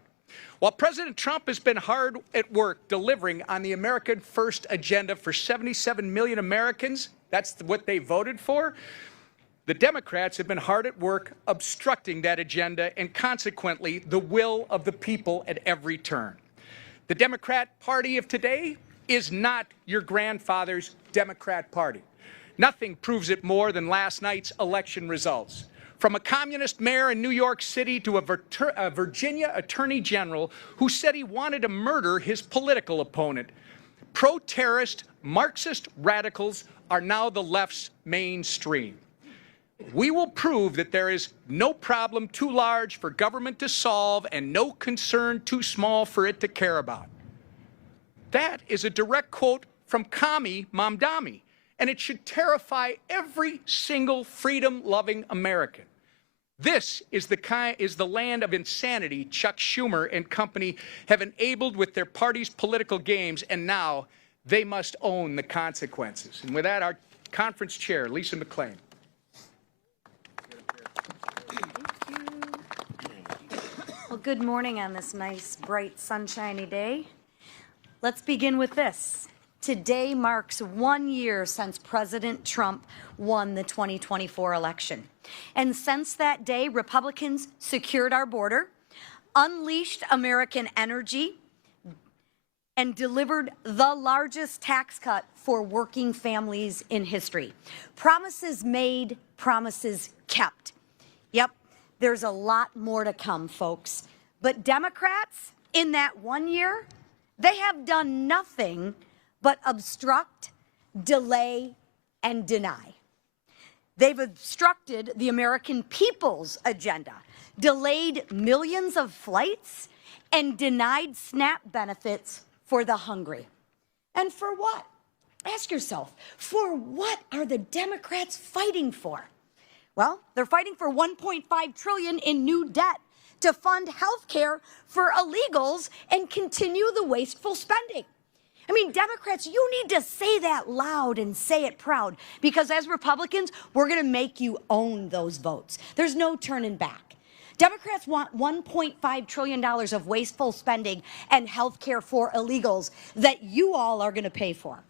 While President Trump has been hard at work delivering on the American First agenda for 77 million Americans, that's what they voted for, the Democrats have been hard at work obstructing that agenda and consequently the will of the people at every turn. The Democrat Party of today is not your grandfather's Democrat Party. Nothing proves it more than last night's election results. From a communist mayor in New York City to a Virginia attorney general who said he wanted to murder his political opponent, pro-terrorist Marxist radicals are now the left's mainstream. We will prove that there is no problem too large for government to solve and no concern too small for it to care about. That is a direct quote from Commie Mamdani, and it should terrify every single freedom-loving American. This is the land of insanity Chuck Schumer and company have enabled with their party's political games, and now they must own the consequences. And with that, our conference chair, Lisa McClain. Well, good morning on this nice, bright, sunshiny day. Let's begin with this. Today marks 1 year since President Trump won the 2024 election. And since that day, Republicans secured our border, unleashed American energy, and delivered the largest tax cut for working families in history. Promises made, promises kept. Yep, there's a lot more to come, folks. But Democrats, in that 1 year, they have done nothing but obstruct, delay, and deny. They've obstructed the American people's agenda, delayed millions of flights, and denied SNAP benefits for the hungry. And for what? Ask yourself, for what are the Democrats fighting for? Well, they're fighting for $1.5 trillion in new debt to fund health care for illegals and continue the wasteful spending. I mean, Democrats, you need to say that loud and say it proud, because as Republicans, we're going to make you own those votes. There's no turning back. Democrats want $1.5 trillion of wasteful spending and health care for illegals that you all are going to pay for.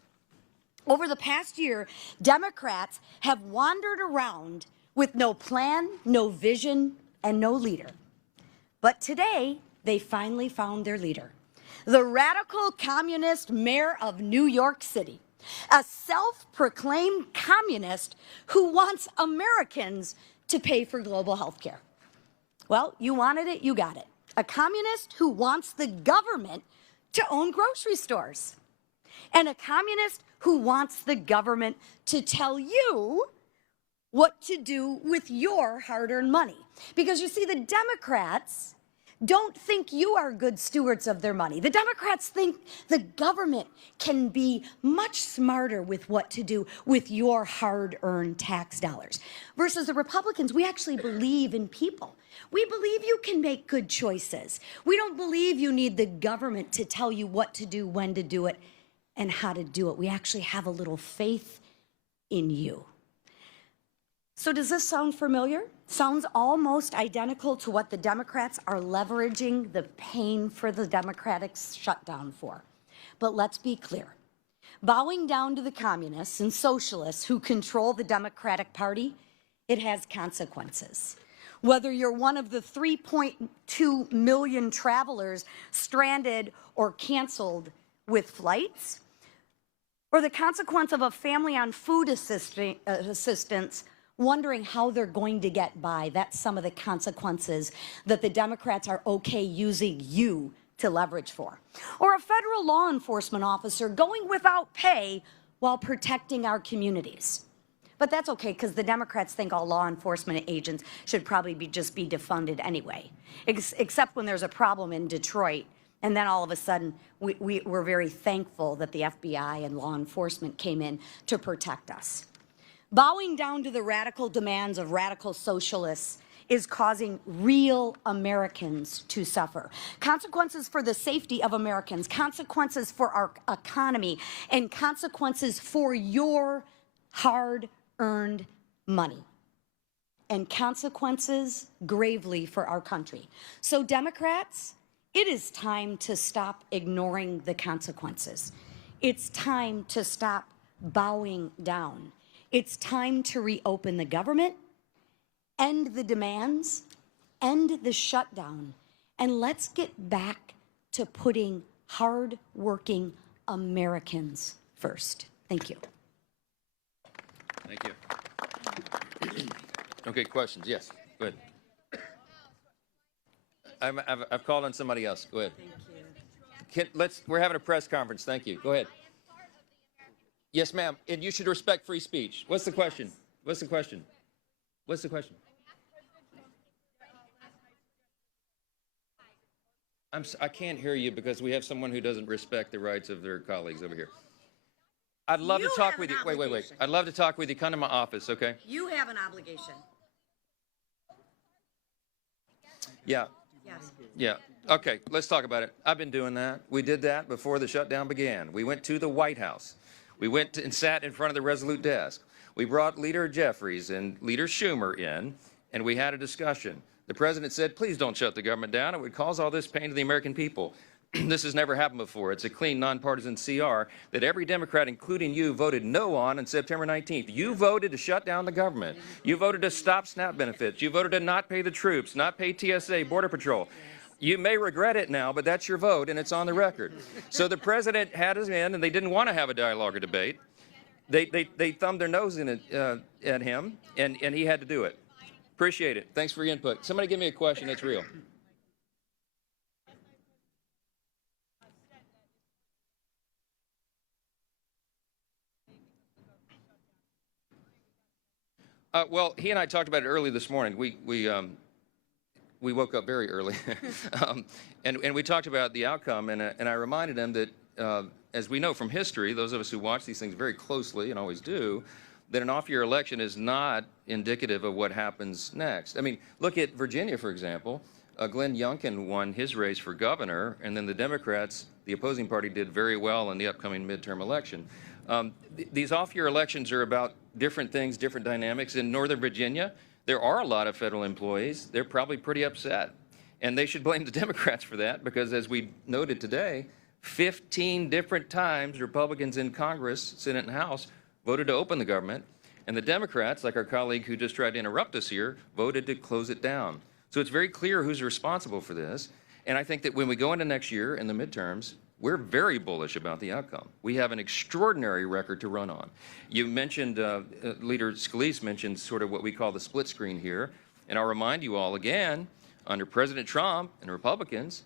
Over the past year, Democrats have wandered around with no plan, no vision, and no leader. But today, they finally found their leader. The radical communist mayor of New York City, a self-proclaimed communist who wants Americans to pay for global health care. Well, you wanted it, you got it. A communist who wants the government to own grocery stores. And a communist who wants the government to tell you what to do with your hard-earned money. Because you see, the Democrats don't think you are good stewards of their money. The Democrats think the government can be much smarter with what to do with your hard-earned tax dollars. Versus the Republicans, we actually believe in people. We believe you can make good choices. We don't believe you need the government to tell you what to do, when to do it, and how to do it. We actually have a little faith in you. So does this sound familiar? Sounds almost identical to what the Democrats are leveraging the pain for the Democratic shutdown for. But let's be clear. Bowing down to the communists and socialists who control the Democratic Party, it has consequences. Whether you're one of the 3.2 million travelers stranded or canceled with flights, or the consequence of a family on food assistance wondering how they're going to get by. That's some of the consequences that the Democrats are okay using you to leverage for. Or a federal law enforcement officer going without pay while protecting our communities. But that's okay, because the Democrats think all law enforcement agents should probably just be defunded anyway, except when there's a problem in Detroit. And then all of a sudden, we're very thankful that the FBI and law enforcement came in to protect us. Bowing down to the radical demands of radical socialists is causing real Americans to suffer. Consequences for the safety of Americans, consequences for our economy, and consequences for your hard-earned money. And consequences gravely for our country. So Democrats, it is time to stop ignoring the consequences. It's time to stop bowing down. It's time to reopen the government, end the demands, end the shutdown, and let's get back to putting hard-working Americans first. Thank you. Thank you. Okay, questions? Yes, go ahead. I've called on somebody else. Go ahead. Thank you. We're having a press conference. Thank you. Go ahead. Yes, ma'am. And you should respect free speech. What's the question? What's the question? What's the question? I can't hear you because we have someone who doesn't respect the rights of their colleagues over here. I'd love to talk with you. Wait. I'd love to talk with you. Come to my office, okay? You have an obligation. Yeah. Yes. Yeah. Okay, let's talk about it. I've been doing that. We did that before the shutdown began. We went to the White House. We went and sat in front of the Resolute desk. We brought Leader Jeffries and Leader Schumer in, and we had a discussion. The president said, please don't shut the government down. It would cause all this pain to the American people. This has never happened before. It's a clean, nonpartisan CR that every Democrat, including you, voted no on September 19th. You voted to shut down the government. You voted to stop SNAP benefits. You voted to not pay the troops, not pay TSA, Border Patrol. You may regret it now, but that's your vote, and it's on the record. So the president had us in, and they didn't want to have a dialogue or debate. They thumbed their nose in it, at him, and he had to do it. Appreciate it. Thanks for your input. Somebody give me a question that's real. Well, he and I talked about it early this morning. We woke up very early, and we talked about the outcome. And I reminded him that, as we know from history, those of us who watch these things very closely and always do, that an off-year election is not indicative of what happens next. I mean, look at Virginia, for example. Glenn Youngkin won his race for governor, and then the Democrats, the opposing party, did very well in the upcoming midterm election. These off-year elections are about different things, different dynamics. In Northern Virginia, there are a lot of federal employees. They're probably pretty upset, and they should blame the Democrats for that because, as we noted today, 15 different times Republicans in Congress, Senate, and House voted to open the government, and the Democrats, like our colleague who just tried to interrupt us here, voted to close it down. So it's very clear who's responsible for this, and I think that when we go into next year in the midterms, we're very bullish about the outcome. We have an extraordinary record to run on. You mentioned, Leader Scalise mentioned sort of what we call the split screen here, and I'll remind you all again, under President Trump and Republicans,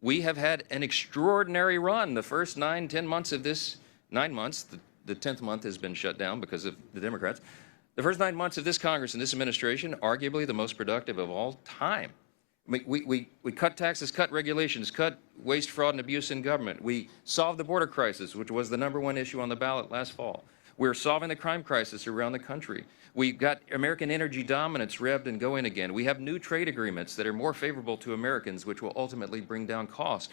we have had an extraordinary run. The first 9-10 months of this, 9 months, the 10th month has been shut down because of the Democrats. The first 9 months of this Congress and this administration, arguably the most productive of all time. We cut taxes, cut regulations, cut waste, fraud, and abuse in government. We solved the border crisis, which was the #1 issue on the ballot last fall. We're solving the crime crisis around the country. We got American energy dominance revved and going again. We have new trade agreements that are more favorable to Americans, which will ultimately bring down costs.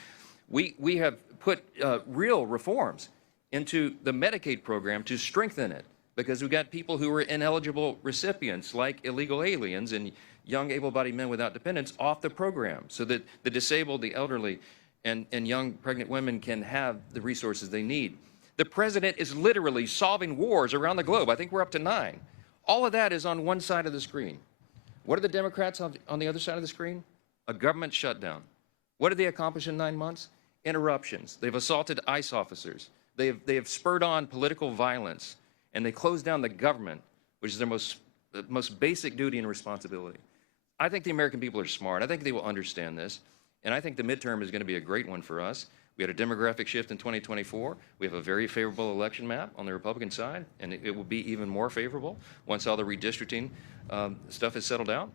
We have put real reforms into the Medicaid program to strengthen it, because we've got people who are ineligible recipients, like illegal aliens and young able-bodied men without dependents, off the program so that the disabled, the elderly, and young pregnant women can have the resources they need. The president is literally solving wars around the globe. I think we're up to 9. All of that is on one side of the screen. What are the Democrats on the other side of the screen? A government shutdown. What did they accomplish in 9 months? Interruptions. They've assaulted ICE officers. They have spurred on political violence. And they closed down the government, which is their most basic duty and responsibility. I think the American people are smart. I think they will understand this. And I think the midterm is going to be a great one for us. We had a demographic shift in 2024. We have a very favorable election map on the Republican side, and it will be even more favorable once all the redistricting stuff is settled out.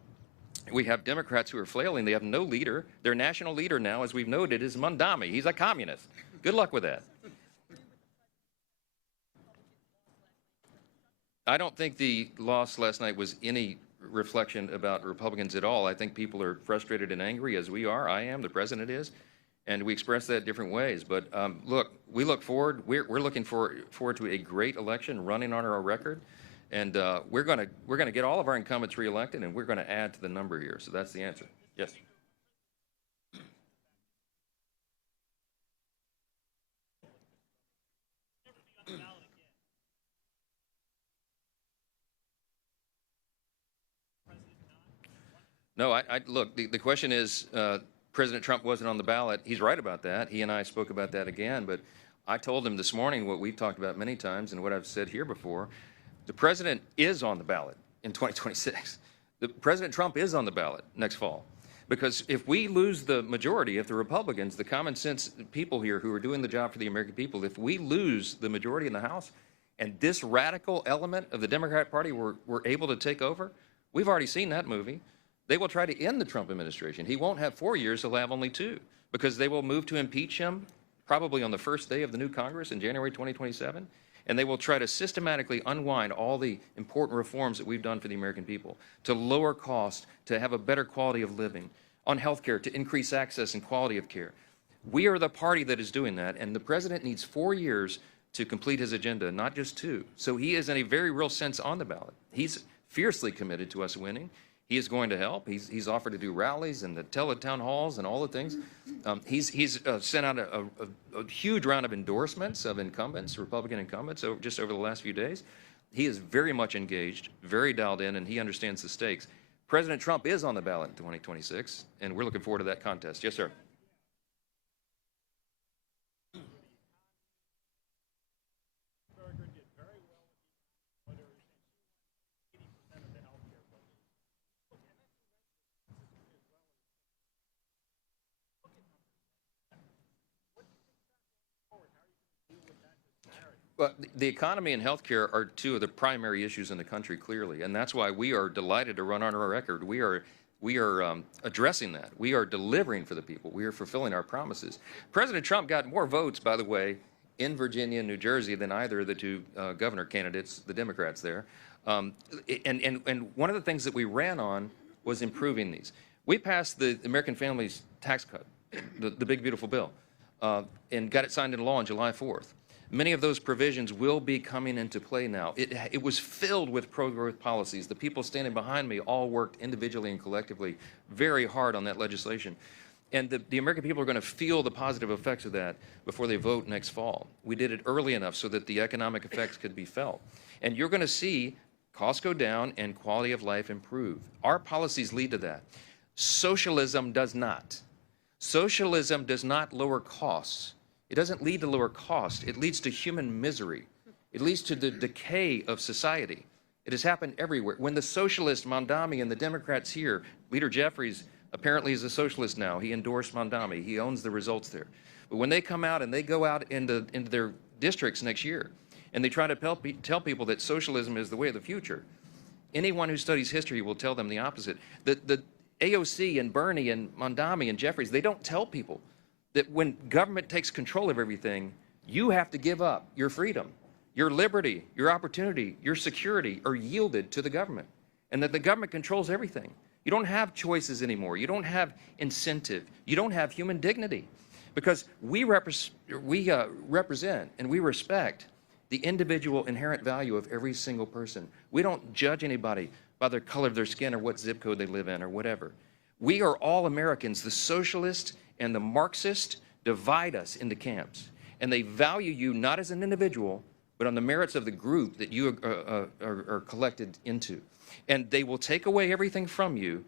We have Democrats who are flailing. They have no leader. Their national leader now, as we've noted, is Mamdani. He's a communist. Good luck with that. I don't think the loss last night was any reflection about Republicans at all. I think people are frustrated and angry, as we are. I am. The president is. And we express that different ways. But look, we look forward. We're looking forward to a great election running on our record. And we're going to get all of our incumbents reelected, and we're going to add to the number here. So that's the answer. Yes. No, look, the question is, President Trump wasn't on the ballot. He's right about that. He and I spoke about that again, but I told him this morning what we've talked about many times and what I've said here before. The president is on the ballot in 2026. President Trump is on the ballot next fall. Because if we lose the majority, if the Republicans, the common sense people here who are doing the job for the American people, if we lose the majority in the House and this radical element of the Democrat Party were able to take over, we've already seen that movie. They will try to end the Trump administration. He won't have 4 years, he'll have only 2, because they will move to impeach him probably on the first day of the new Congress in January 2027, and they will try to systematically unwind all the important reforms that we've done for the American people, to lower costs, to have a better quality of living, on health care, to increase access and quality of care. We are the party that is doing that, and the president needs 4 years to complete his agenda, not just 2. So he is in a very real sense on the ballot. He's fiercely committed to us winning. He is going to help. He's offered to do rallies and the teletown halls and all the things. He's sent out a huge round of endorsements of incumbents, Republican incumbents, just over the last few days. He is very much engaged, very dialed in, and he understands the stakes. President Trump is on the ballot in 2026, and we're looking forward to that contest. Yes, sir. Well, the economy and healthcare are two of the primary issues in the country, clearly, and that's why we are delighted to run on our record. We are addressing that. We are delivering for the people. We are fulfilling our promises. President Trump got more votes, by the way, in Virginia and New Jersey than either of the two governor candidates, the Democrats there. And one of the things that we ran on was improving these. We passed the American Families Tax Cut, the big, beautiful bill, and got it signed into law on July 4th. Many of those provisions will be coming into play now. It was filled with pro-growth policies. The people standing behind me all worked individually and collectively very hard on that legislation. And the American people are going to feel the positive effects of that before they vote next fall. We did it early enough so that the economic effects could be felt. And you're going to see costs go down and quality of life improve. Our policies lead to that. Socialism does not. Socialism does not lower costs. It doesn't lead to lower cost. It leads to human misery. It leads to the decay of society. It has happened everywhere. When the socialists, Mamdani, and the Democrats here, Leader Jeffries apparently is a socialist now. He endorsed Mamdani. He owns the results there. But when they come out and they go out into their districts next year and they try to tell people that socialism is the way of the future, anyone who studies history will tell them the opposite. The AOC and Bernie and Mamdani and Jeffries, they don't tell people that when government takes control of everything, you have to give up your freedom, your liberty, your opportunity, your security are yielded to the government, and that the government controls everything. You don't have choices anymore. You don't have incentive. You don't have human dignity, because we represent and we respect the individual inherent value of every single person. We don't judge anybody by the color of their skin or what zip code they live in or whatever. We are all Americans. The socialist and the Marxist divide us into camps, and they value you not as an individual, but on the merits of the group that you are collected into. And they will take away everything from you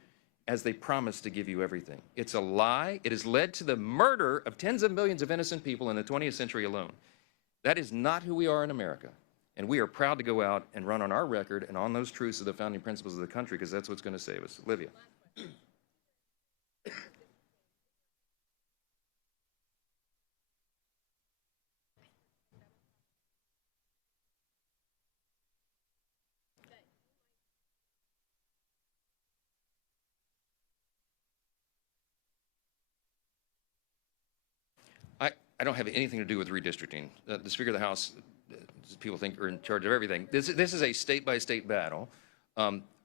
as they promise to give you everything. It's a lie. It has led to the murder of tens of millions of innocent people in the 20th century alone. That is not who we are in America. And we are proud to go out and run on our record and on those truths of the founding principles of the country, because that's what's going to save us. Olivia. I don't have anything to do with redistricting. The Speaker of the House, people think, are in charge of everything. This is a state-by-state battle.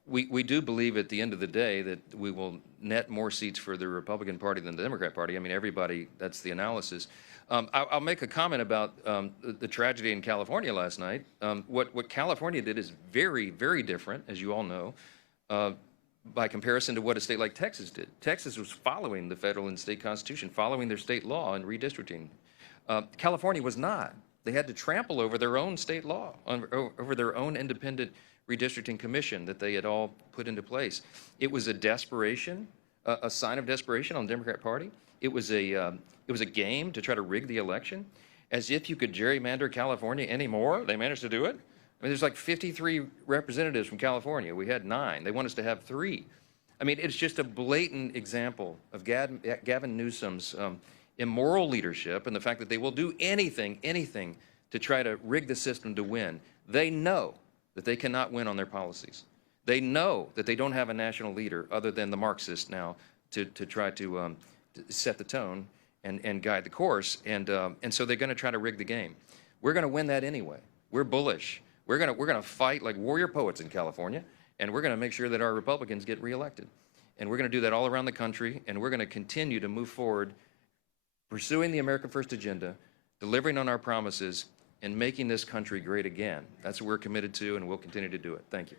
We do believe at the end of the day that we will net more seats for the Republican Party than the Democrat Party. I mean, everybody, that's the analysis. I'll make a comment about the tragedy in California last night. What California did is very, very different, as you all know, by comparison to what a state like Texas did. Texas was following the federal and state constitution, following their state law and redistricting. California was not. They had to trample over their own state law, over their own independent redistricting commission that they had all put into place. It was a desperation, a sign of desperation on the Democrat Party. It was a game to try to rig the election, as if you could gerrymander California anymore. They managed to do it. I mean, there's like 53 representatives from California. We had 9. They want us to have 3. I mean, it's just a blatant example of Gavin Newsom's immoral leadership and the fact that they will do anything to try to rig the system to win. They know that they cannot win on their policies. They know that they don't have a national leader other than the Marxists now to try to set the tone and guide the course. And so they're going to try to rig the game. We're going to win that anyway. We're bullish. We're going to fight like warrior poets in California, and we're going to make sure that our Republicans get reelected. And we're going to do that all around the country, and we're going to continue to move forward, pursuing the America First agenda, delivering on our promises, and making this country great again. That's what we're committed to, and we'll continue to do it. Thank you.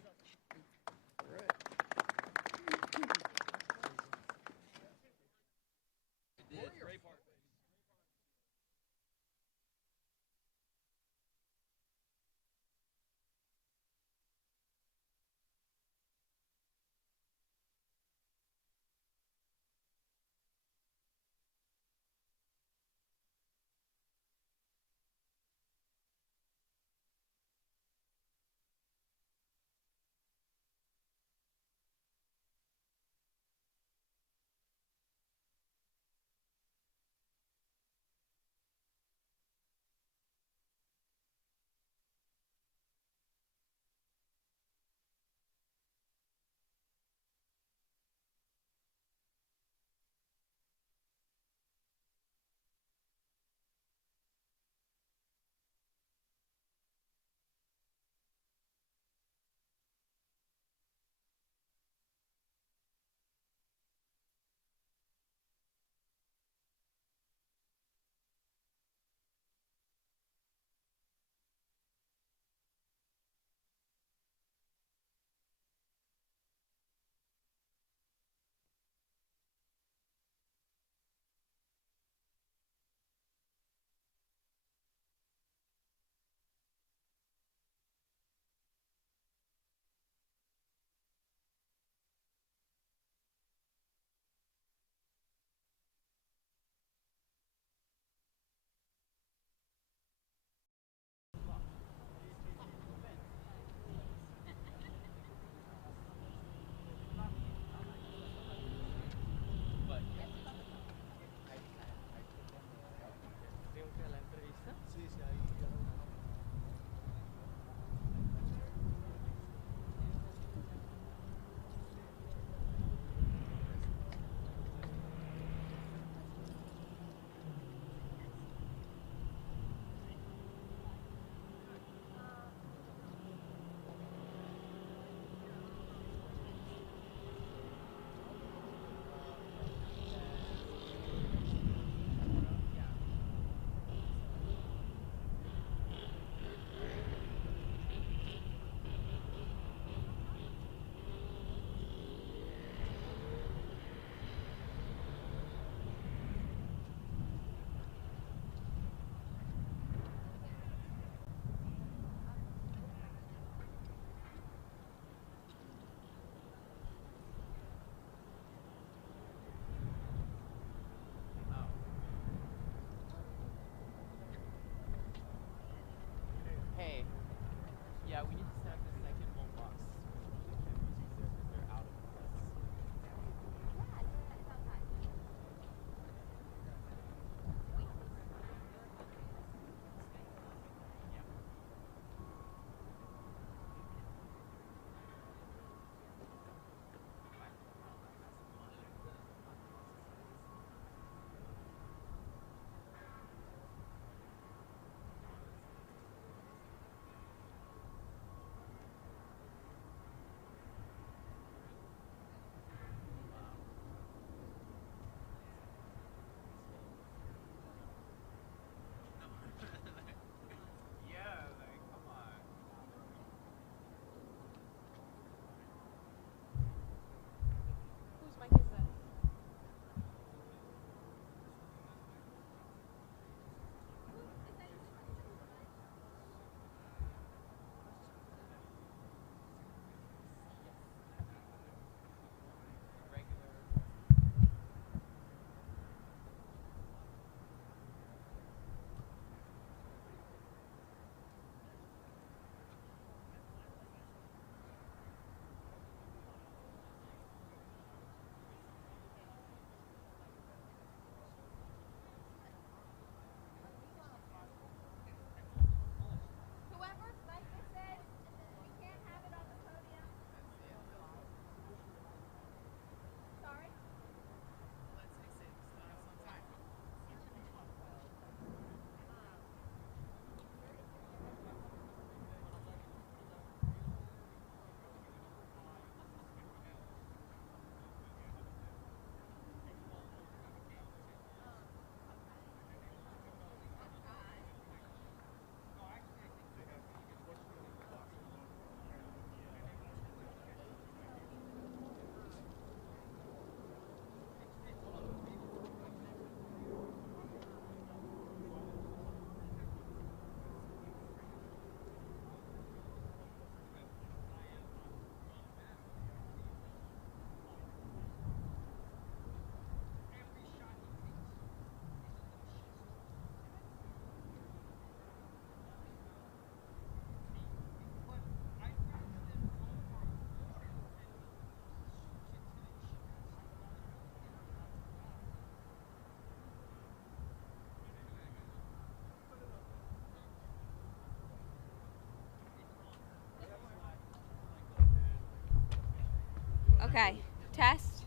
Okay. Test.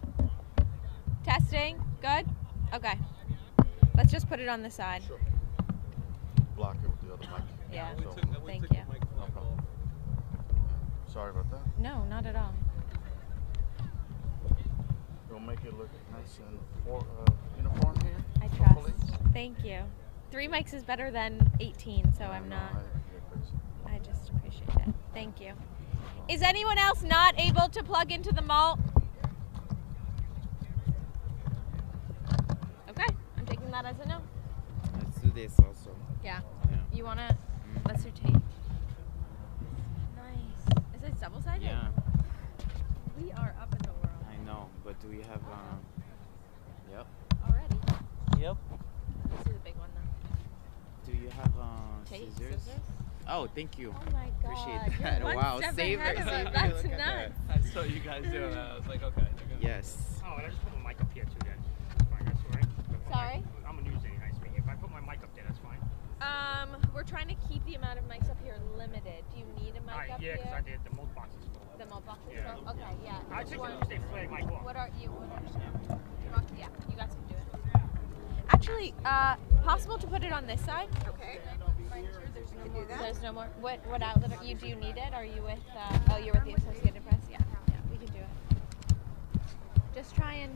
Testing. Good? Okay. Let's just put it on the side. Sure. Block it with the other mic. Yeah. So, Thank you. no problem. Sorry about that. No, not at all. You'll make it look nice and uniform here. I trust. Hopefully. Thank you. 3 mics is better than 18, so I'm not. I just appreciate it. Thank you. Is anyone else not able to plug into the malt? Okay, I'm taking that as a no. Let's do this also. Yeah. Yeah. You wanna? That's your tape. Nice. Is it double-sided? Yeah. We are up in the world. I know, but do we have yep. Already. Yep. Let's do the big one though. Do you have Tape, scissors? Oh, thank you. Oh my god. Appreciate that. You're one Wow, step save ahead it. of Save us. it. That's Look at nuts. that. I saw you guys doing that. I was like, okay. Yes. Oh, I just put my mic up here too then. That's fine, that's all right. Sorry? I'm gonna use it, nice to meet you. If I put my mic up there, that's fine. We're trying to keep the amount of mics up here limited. Do you need a mic up Yeah, here? because I did the mold box is full. The malt box is Yeah. full? Okay, yeah. I Which think one? you stay for the mic off. What are you? Yeah, you guys can do it. Actually, possible to put it on this side? Okay. There's no more. What outlet are you? Do you need it? Are you with? Oh, you're with the Associated Press. Yeah, yeah, we can do it. Just try and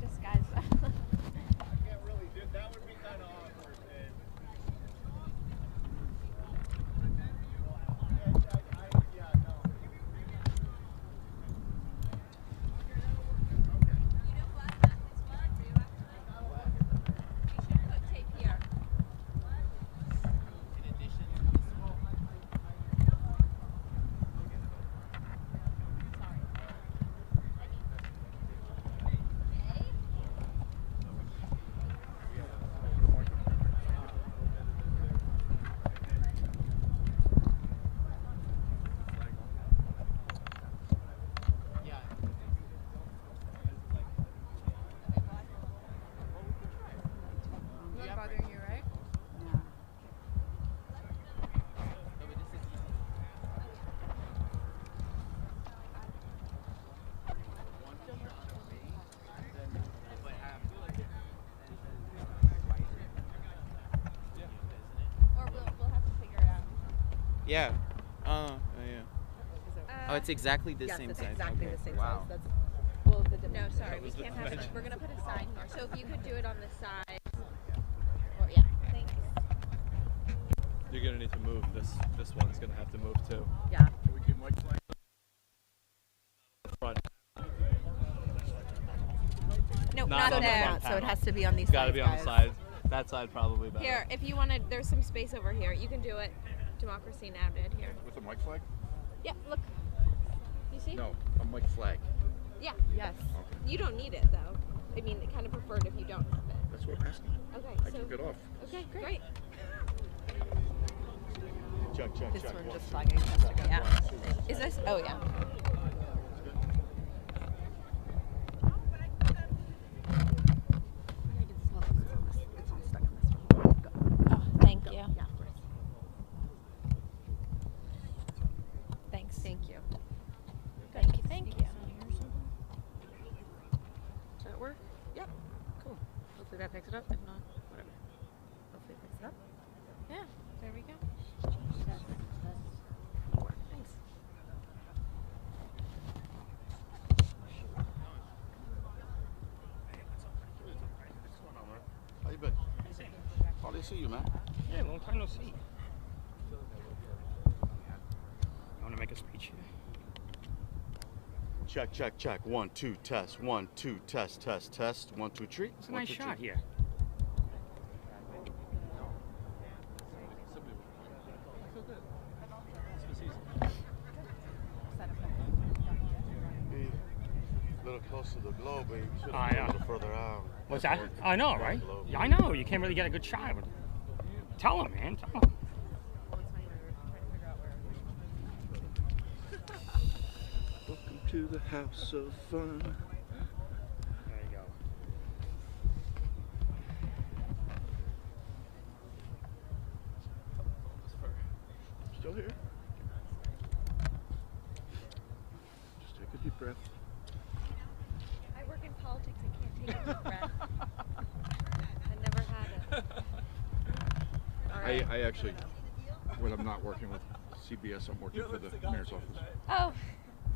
disguise that. That would be kind of awkward. Not bothering you, right? Or we'll have to figure it out. Yeah. Yeah. Oh, it's exactly the same size. Exactly Okay. the same Wow. size. That's no, sorry, we can't have it. We're gonna put a sign here. So if you could do it on the side, or yeah, thanks. You're gonna need to move. This one's gonna have to move too. Yeah. Can we keep Mike flying? Front. No, Not not on the there. front So it panel. has to be on these It's gotta sides, be on the guys. side. That side probably better. Here, if you wanted, there's some space over here. You can do it. Democracy Now! Did here. With the mic flag? Yeah, look. You see? No, a mic flag. Yeah. Yes. You don't need it though. I mean, kind of preferred if you don't have it. That's what I'm asking. Okay. I so, took it off. Okay, great. Check, check, This check. one One, just two, flagging check. has to go. Yeah. One, two. Is this? Oh yeah. Oh, thank you. Thanks. Thank you. Thank you. Thank you. Does that work? Yep. Cool. Hopefully that picks it up. If not, whatever. Hopefully it picks it up. Yeah. There we go. Thanks. How you been? Hardly see you, man. Yeah, long time no see. I want to make a speech here. Check, check, check. 1, 2, test. 1, 2, test, test, test. 1, 2, 3. It's a nice shot here. Be a little close to the globe, but you should I have been know. a little further out. What's that? Forward. I know, Down right? the globe. Yeah, I know. You can't really get a good shot. But tell him, man. Tell him. Welcome to the house of fun. There you go. Still here? Just take a deep breath. taking a deep breath. I never had it. All right. I actually, when I'm not working with CBS, I'm working for the mayor's office. Oh.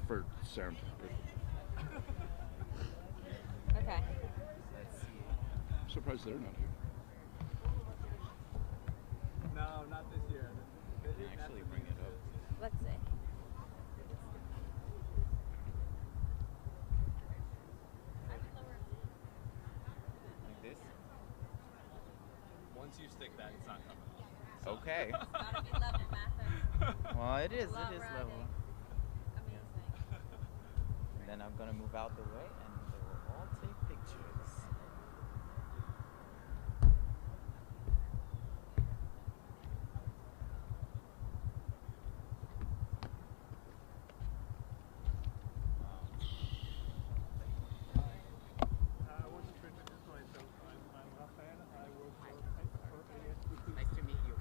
For sound. Okay. I'm surprised they're not here. No, not this year. Actually bring it up. Let's see. Like this? Once you stick that, it's not coming off. Okay. It's gotta be level, Matthew. Well, it is Lot level. rounding. Amazing. And then I'm gonna move out the way and they will all take pictures. Nice to meet you.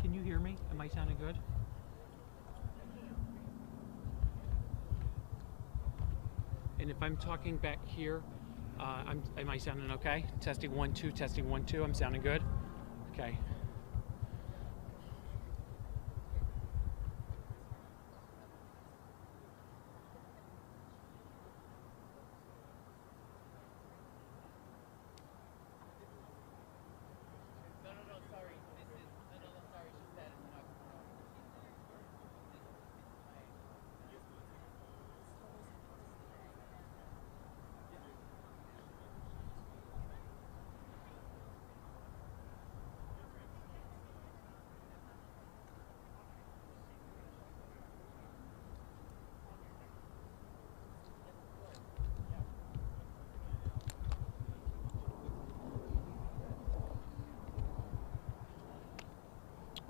Can you hear me? Am I sounding good? And if I'm talking back here, am I sounding okay? Testing 1 2, testing 1 2. I'm sounding good. Okay.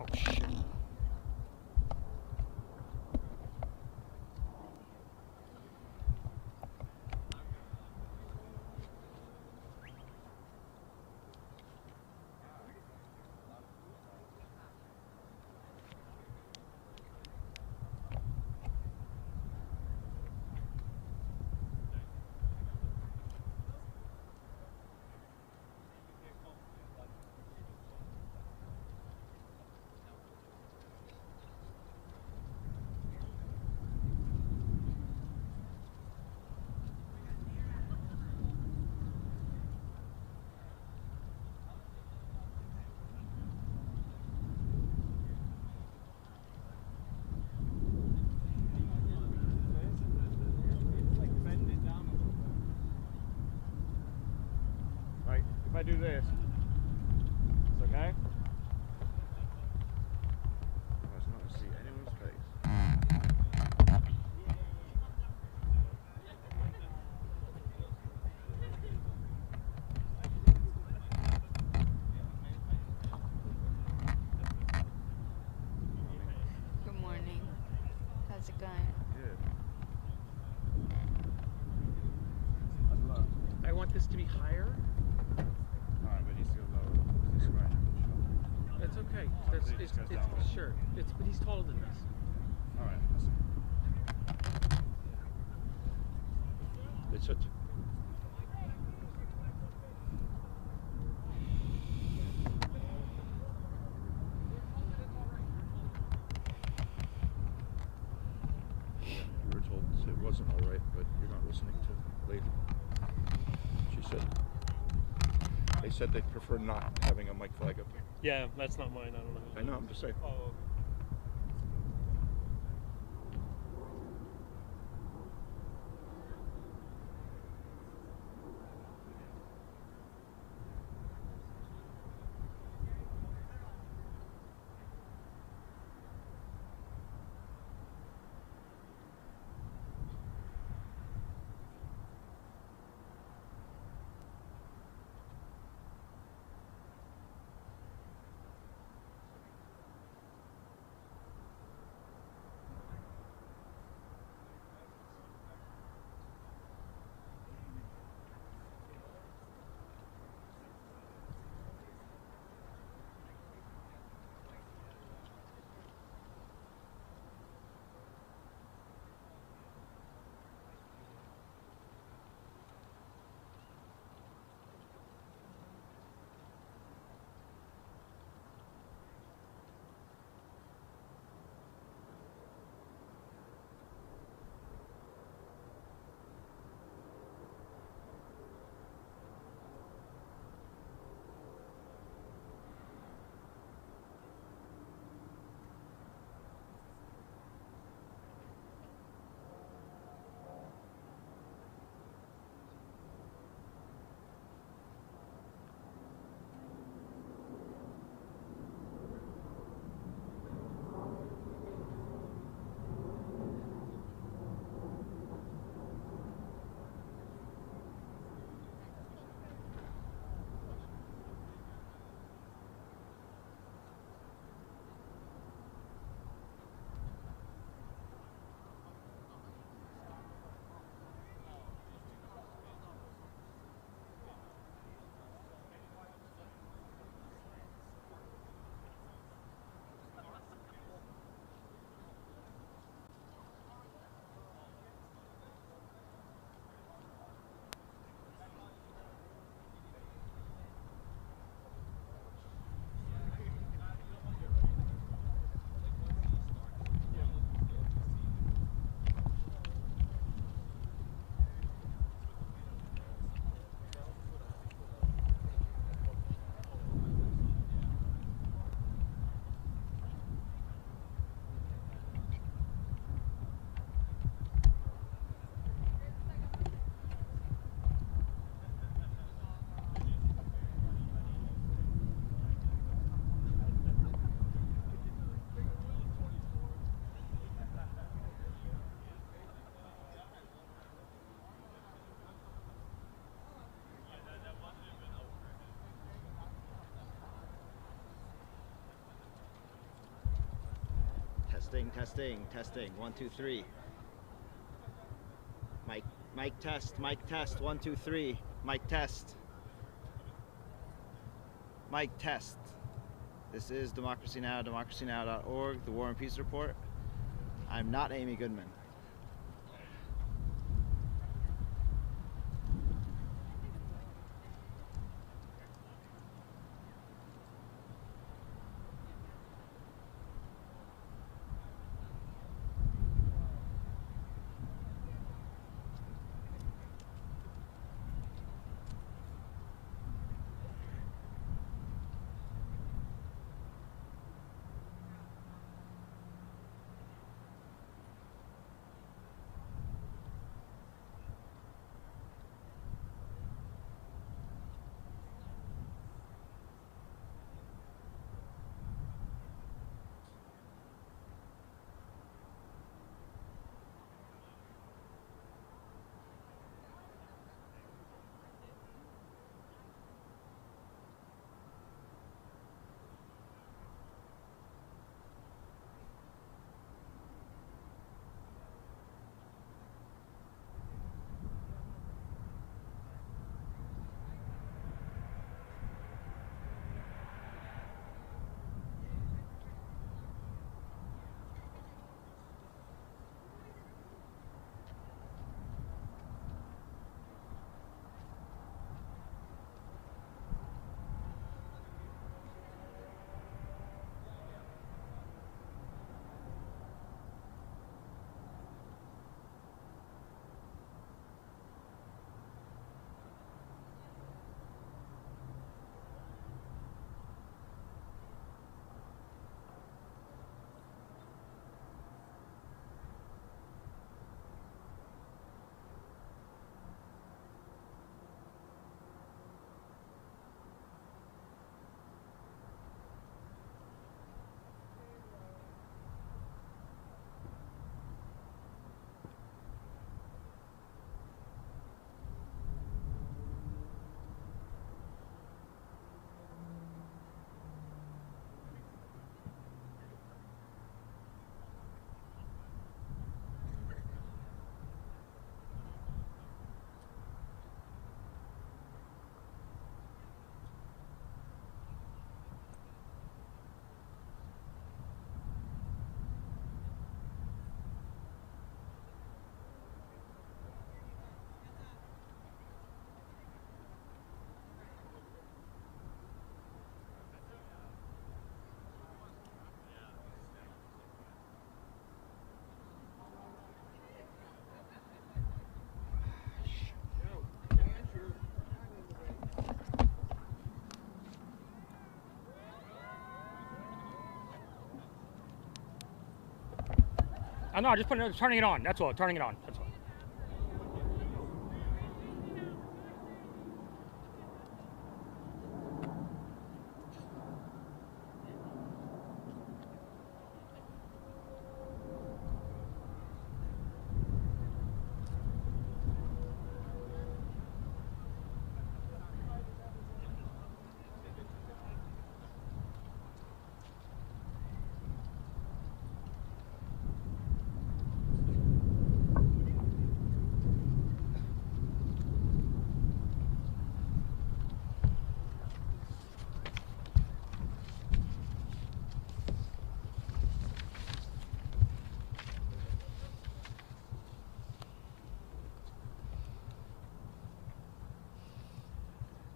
Oh shit. Right, if I do this, it's okay? I was not to see anyone's face. Good morning. How's it going? Good. I want this to be higher. Alright, but he's still lower. He's right in the shoulder. That's okay. Hopefully it just goes down a little. Sure. But he's taller than this. Alright, it's it. You were told it wasn't alright, but you're not listening to Lady. She said they said they'd prefer not having a mic flag up there. Yeah, that's not mine. I don't know. I know, I'm just saying. Oh. Testing, testing, testing. 1, 2, 3. Mic test, 1, 2, 3. Mic test. Mic test. This is Democracy Now!, democracynow.org, the War and Peace Report. I'm not Amy Goodman. No, just turning it on. That's all. Turning it on. That's all.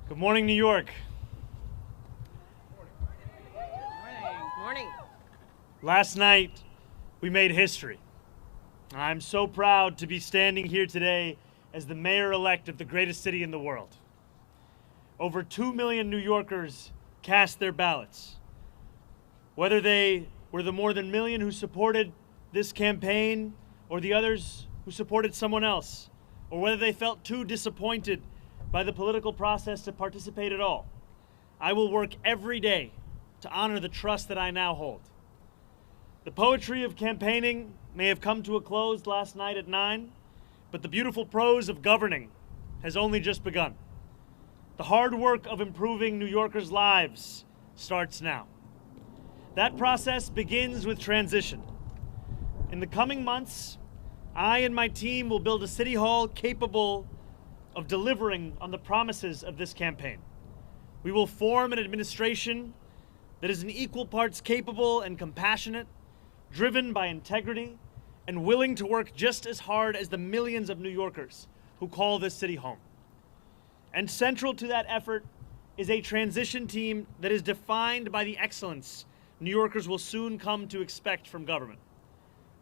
Good morning, New York. Morning. Last night, we made history. And I'm so proud to be standing here today as the mayor-elect of the greatest city in the world. Over 2 million New Yorkers cast their ballots. Whether they were the more than million who supported this campaign or the others who supported someone else, or whether they felt too disappointed by the political process to participate at all, I will work every day to honor the trust that I now hold. The poetry of campaigning may have come to a close last night at 9, but the beautiful prose of governing has only just begun. The hard work of improving New Yorkers' lives starts now. That process begins with transition. In the coming months, I and my team will build a city hall capable of delivering on the promises of this campaign. We will form an administration that is in equal parts capable and compassionate, driven by integrity, and willing to work just as hard as the millions of New Yorkers who call this city home. And central to that effort is a transition team that is defined by the excellence New Yorkers will soon come to expect from government.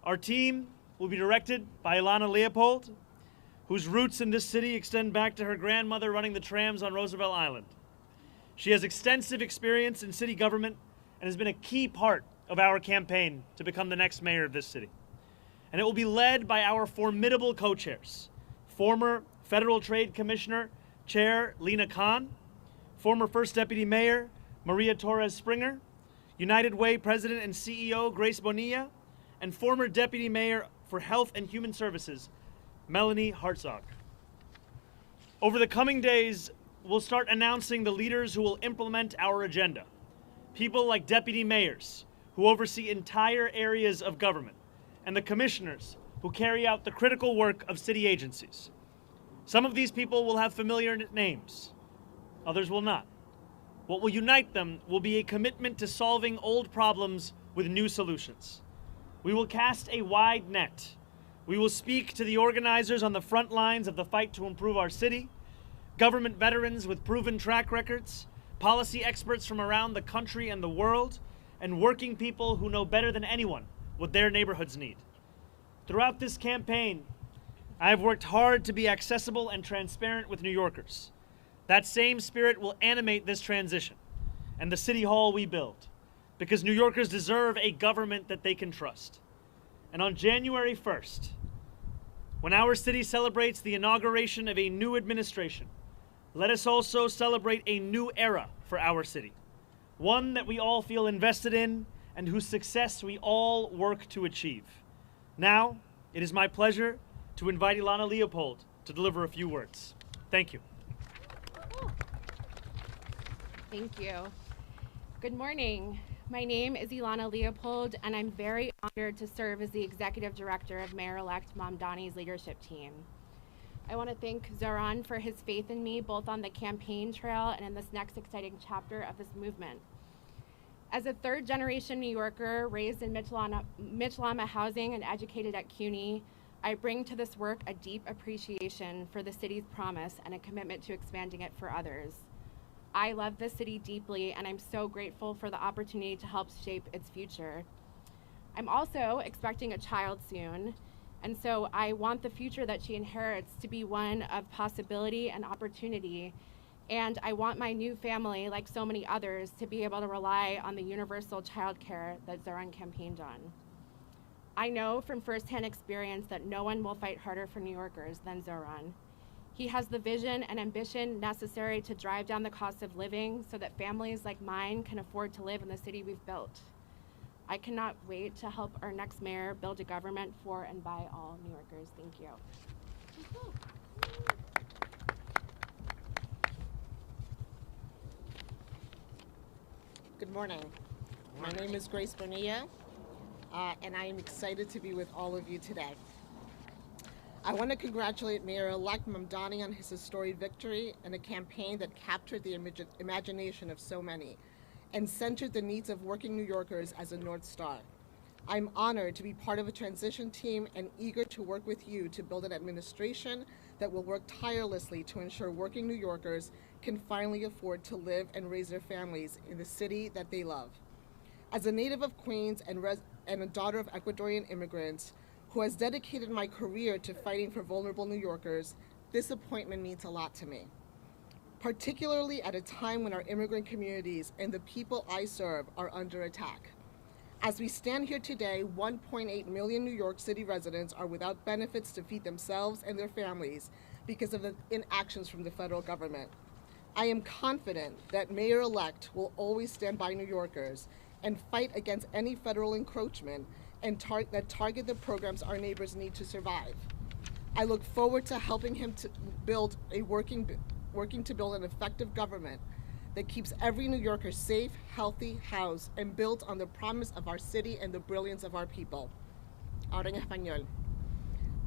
Our team will be directed by Ilana Leopold, whose roots in this city extend back to her grandmother running the trams on Roosevelt Island. She has extensive experience in city government and has been a key part of our campaign to become the next mayor of this city. And it will be led by our formidable co-chairs, former Federal Trade Commissioner Chair Lena Khan, former First Deputy Mayor Maria Torres Springer, United Way President and CEO Grace Bonilla, and former Deputy Mayor for Health and Human Services Melanie Hartzog. Over the coming days, we'll start announcing the leaders who will implement our agenda. People like deputy mayors, who oversee entire areas of government, and the commissioners, who carry out the critical work of city agencies. Some of these people will have familiar names, others will not. What will unite them will be a commitment to solving old problems with new solutions. We will cast a wide net. We will speak to the organizers on the front lines of the fight to improve our city, government veterans with proven track records, policy experts from around the country and the world, and working people who know better than anyone what their neighborhoods need. Throughout this campaign, I have worked hard to be accessible and transparent with New Yorkers. That same spirit will animate this transition and the city hall we build, because New Yorkers deserve a government that they can trust. And on January 1st, when our city celebrates the inauguration of a new administration, let us also celebrate a new era for our city, one that we all feel invested in and whose success we all work to achieve. Now, it is my pleasure to invite Ilana Leopold to deliver a few words. Thank you. Thank you. Good morning. My name is Ilana Leopold, and I'm very honored to serve as the Executive Director of Mayor-elect Mamdani's leadership team. I want to thank Zohran for his faith in me, both on the campaign trail and in this next exciting chapter of this movement. As a third-generation New Yorker raised in Mitchell-Lama housing and educated at CUNY, I bring to this work a deep appreciation for the city's promise and a commitment to expanding it for others. I love this city deeply, and I'm so grateful for the opportunity to help shape its future. I'm also expecting a child soon, and so I want the future that she inherits to be one of possibility and opportunity, and I want my new family, like so many others, to be able to rely on the universal child care that Zohran campaigned on. I know from firsthand experience that no one will fight harder for New Yorkers than Zohran. He has the vision and ambition necessary to drive down the cost of living so that families like mine can afford to live in the city we've built. I cannot wait to help our next mayor build a government for and by all New Yorkers. Thank you. Good morning. My name is Grace Bonilla, and I am excited to be with all of you today. I want to congratulate Mayor-elect Mamdani on his historic victory in a campaign that captured the imagination of so many and centered the needs of working New Yorkers as a North Star. I'm honored to be part of a transition team and eager to work with you to build an administration that will work tirelessly to ensure working New Yorkers can finally afford to live and raise their families in the city that they love. As a native of Queens and a daughter of Ecuadorian immigrants, who has dedicated my career to fighting for vulnerable New Yorkers, this appointment means a lot to me, particularly at a time when our immigrant communities and the people I serve are under attack. As we stand here today, 1.8 million New York City residents are without benefits to feed themselves and their families because of the inactions from the federal government. I am confident that Mayor-elect will always stand by New Yorkers and fight against any federal encroachment and that target the programs our neighbors need to survive. I look forward to helping him to build working to build an effective government that keeps every New Yorker safe, healthy, housed, and built on the promise of our city and the brilliance of our people. ahora en español.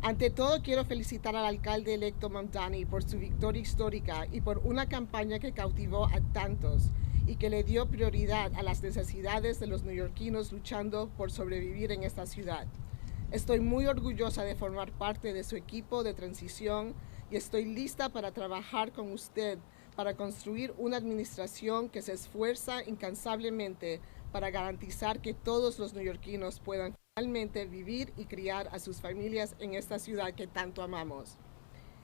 Ante todo, quiero felicitar al alcalde electo Mamdani por su victoria histórica y por una campaña que cautivó a tantos y que le dio prioridad a las necesidades de los neoyorquinos luchando por sobrevivir en esta ciudad. Estoy muy orgullosa de formar parte de su equipo de transición y estoy lista para trabajar con usted para construir una administración que se esfuerza incansablemente para garantizar que todos los neoyorquinos puedan finalmente vivir y criar a sus familias en esta ciudad que tanto amamos.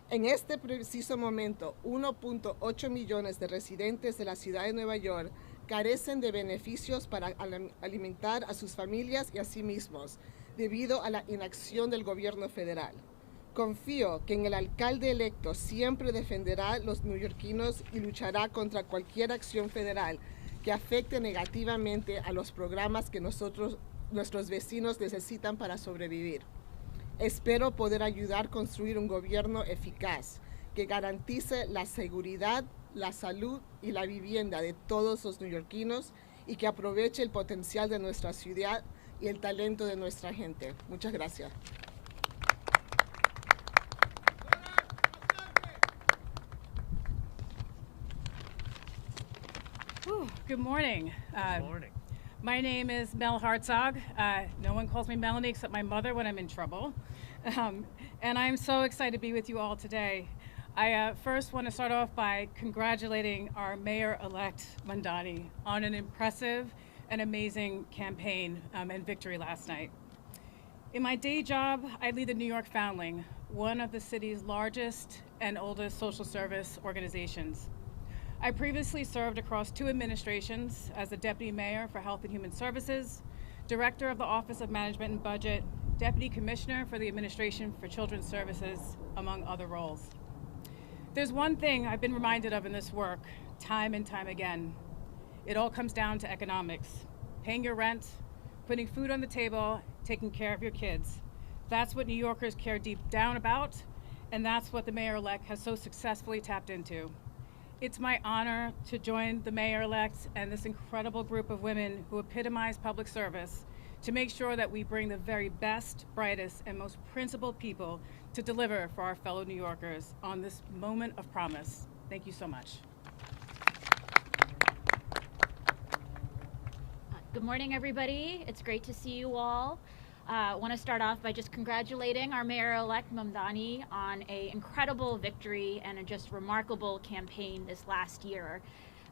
En este preciso momento, 1.8 millones de residentes de la ciudad de Nueva York carecen de beneficios para alimentar a sus familias y a sí mismos, debido a la inacción del gobierno federal. Confío que en el alcalde electo siempre defenderá a los neoyorquinos y luchará contra cualquier acción federal que afecte negativamente a los programas que nuestros vecinos necesitan para sobrevivir. Espero poder ayudar a construir un gobierno eficaz que garantice la seguridad, la salud y la vivienda de todos los neoyorquinos y que aproveche el potencial de nuestra ciudad y el talento de nuestra gente. Muchas gracias. Good morning. Good morning. My name is Mel Hartzog. No one calls me Melanie except my mother when I'm in trouble. And I'm so excited to be with you all today. I first want to start off by congratulating our mayor-elect Mamdani on an impressive and amazing campaign and victory last night. In my day job, I lead the New York Foundling, one of the city's largest and oldest social service organizations. I previously served across 2 administrations as the Deputy Mayor for Health and Human Services, Director of the Office of Management and Budget, Deputy Commissioner for the Administration for Children's Services, among other roles. There's one thing I've been reminded of in this work, time and time again. It all comes down to economics. Paying your rent, putting food on the table, taking care of your kids. That's what New Yorkers care deep down about, and that's what the mayor-elect has so successfully tapped into. It's my honor to join the mayor-elect and this incredible group of women who epitomize public service to make sure that we bring the very best, brightest, and most principled people to deliver for our fellow New Yorkers on this moment of promise. Thank you so much. Good morning, everybody. It's great to see you all. I want to start off by just congratulating our mayor-elect Mamdani on an incredible victory and a just remarkable campaign this last year.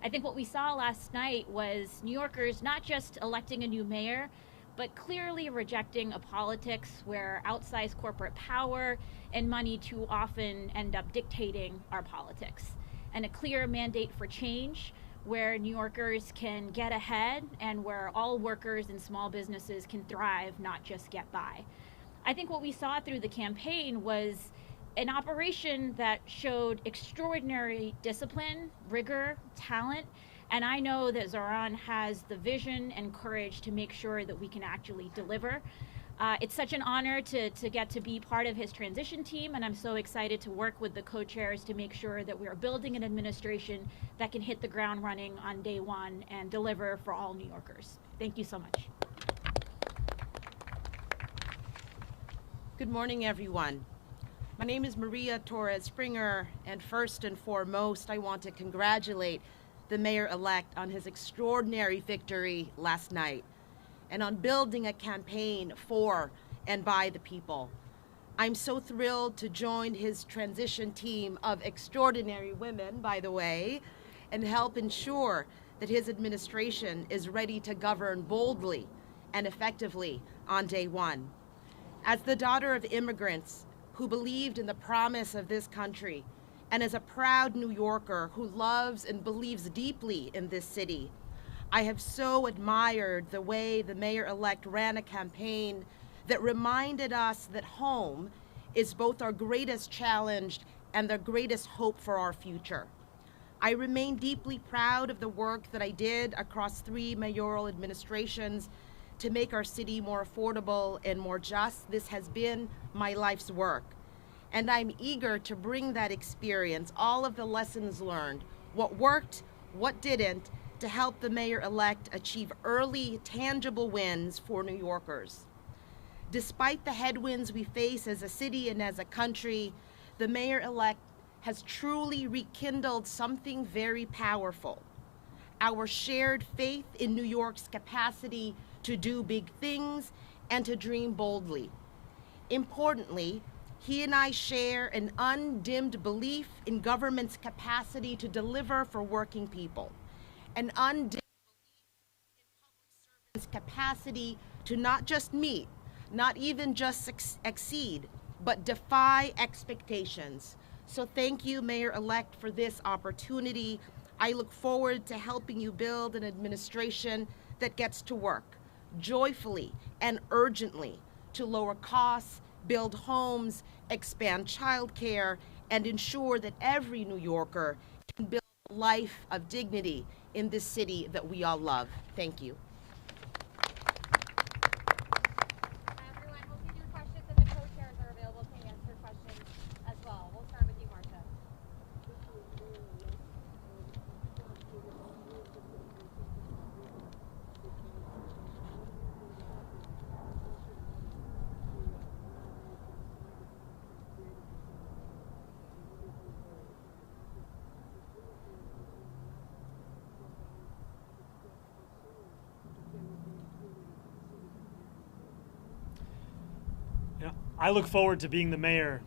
I think what we saw last night was New Yorkers not just electing a new mayor, but clearly rejecting a politics where outsized corporate power and money too often end up dictating our politics, and a clear mandate for change where New Yorkers can get ahead and where all workers and small businesses can thrive, not just get by. I think what we saw through the campaign was an operation that showed extraordinary discipline, rigor, talent, and I know that Zohran has the vision and courage to make sure that we can actually deliver. It's such an honor to get to be part of his transition team, and I'm so excited to work with the co-chairs to make sure that we are building an administration that can hit the ground running on day one and deliver for all New Yorkers. Thank you so much. Good morning, everyone. My name is Maria Torres Springer, and first and foremost, I want to congratulate the mayor-elect on his extraordinary victory last night, and on building a campaign for and by the people. I'm so thrilled to join his transition team of extraordinary women, by the way, and help ensure that his administration is ready to govern boldly and effectively on day one. As the daughter of immigrants who believed in the promise of this country, and as a proud New Yorker who loves and believes deeply in this city, I have so admired the way the mayor-elect ran a campaign that reminded us that home is both our greatest challenge and the greatest hope for our future. I remain deeply proud of the work that I did across 3 mayoral administrations to make our city more affordable and more just. This has been my life's work. And I'm eager to bring that experience, all of the lessons learned, what worked, what didn't, to help the mayor-elect achieve early, tangible wins for New Yorkers. Despite the headwinds we face as a city and as a country, the mayor-elect has truly rekindled something very powerful: our shared faith in New York's capacity to do big things and to dream boldly. Importantly, he and I share an undimmed belief in government's capacity to deliver for working people, an undimmed belief in public servants' capacity to not just meet, not even just exceed, but defy expectations. So thank you, Mayor-elect, for this opportunity. I look forward to helping you build an administration that gets to work joyfully and urgently to lower costs, build homes, expand childcare, and ensure that every New Yorker can build a life of dignity in this city that we all love. Thank you. Everyone, we'll take your questions, and the co-chairs are available to answer questions as well. We'll start with you, Marcia. I look forward to being the mayor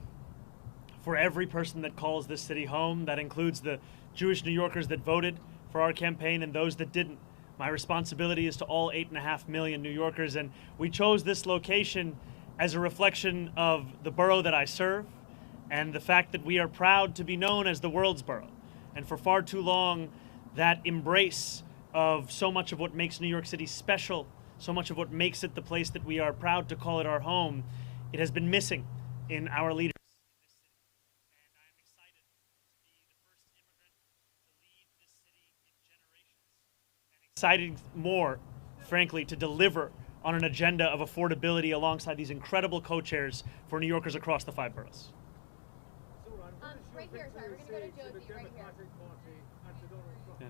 for every person that calls this city home. That includes the Jewish New Yorkers that voted for our campaign and those that didn't. My responsibility is to all 8.5 million New Yorkers, and we chose this location as a reflection of the borough that I serve and the fact that we are proud to be known as the world's borough. And for far too long, that embrace of so much of what makes New York City special, so much of what makes it the place that we are proud to call it our home, it has been missing in our leaders. Excited more, frankly, to deliver on an agenda of affordability alongside these incredible co-chairs for New Yorkers across the 5 boroughs. Right here, sorry, we're going to go to Josie right here. Yeah.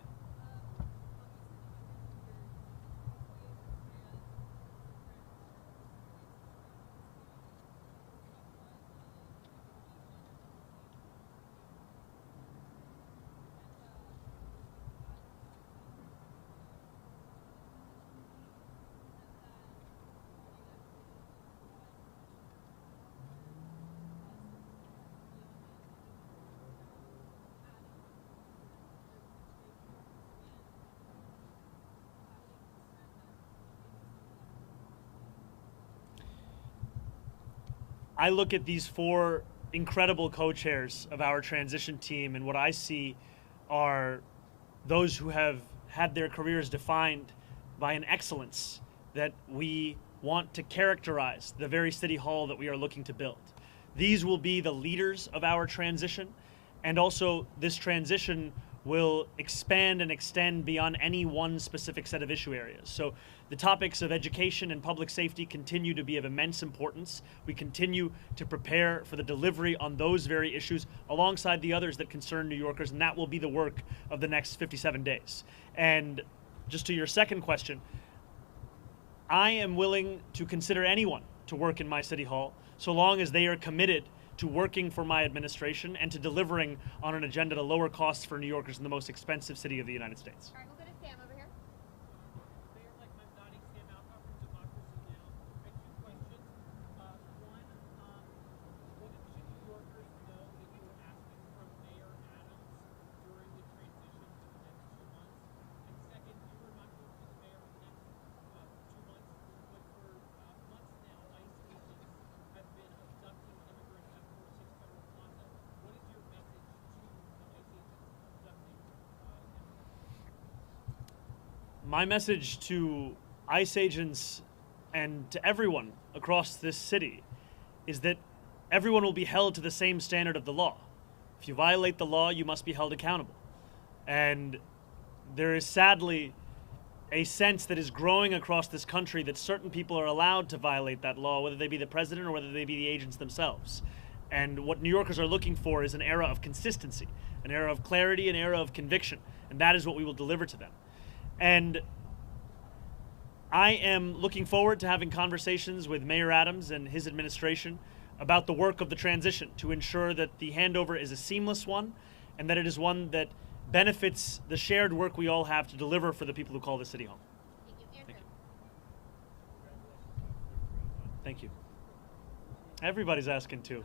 I look at these 4 incredible co-chairs of our transition team, and what I see are those who have had their careers defined by an excellence that we want to characterize the very city hall that we are looking to build. These will be the leaders of our transition, and also this transition will expand and extend beyond any one specific set of issue areas. So the topics of education and public safety continue to be of immense importance. We continue to prepare for the delivery on those very issues alongside the others that concern New Yorkers, and that will be the work of the next 57 days. And just to your second question, I am willing to consider anyone to work in my city hall so long as they are committed to working for my administration and to delivering on an agenda to lower costs for New Yorkers in the most expensive city of the United States. All right, we'll go to Sam over here. Mayor-elect Mamdani, Sam Alcock from Democracy Now! I have 2 questions. One, what should New Yorkers know that you were asking from Mayor Adams during the transition for the next 2 months? And second, you were not going to be the mayor for the next 2 months, but for months now, ICE agents have been abducting immigrants at 46 Federal Plaza. What is your message to the ICE agents abducting immigrants? My message to ICE agents and to everyone across this city is that everyone will be held to the same standard of the law. If you violate the law, you must be held accountable. And there is sadly a sense that is growing across this country that certain people are allowed to violate that law, whether they be the president or whether they be the agents themselves. And what New Yorkers are looking for is an era of consistency, an era of clarity, an era of conviction. And that is what we will deliver to them. And I am looking forward to having conversations with Mayor Adams and his administration about the work of the transition to ensure that the handover is a seamless one and that it is one that benefits the shared work we all have to deliver for the people who call the city home. Thank you. Thank you. Everybody's asking too.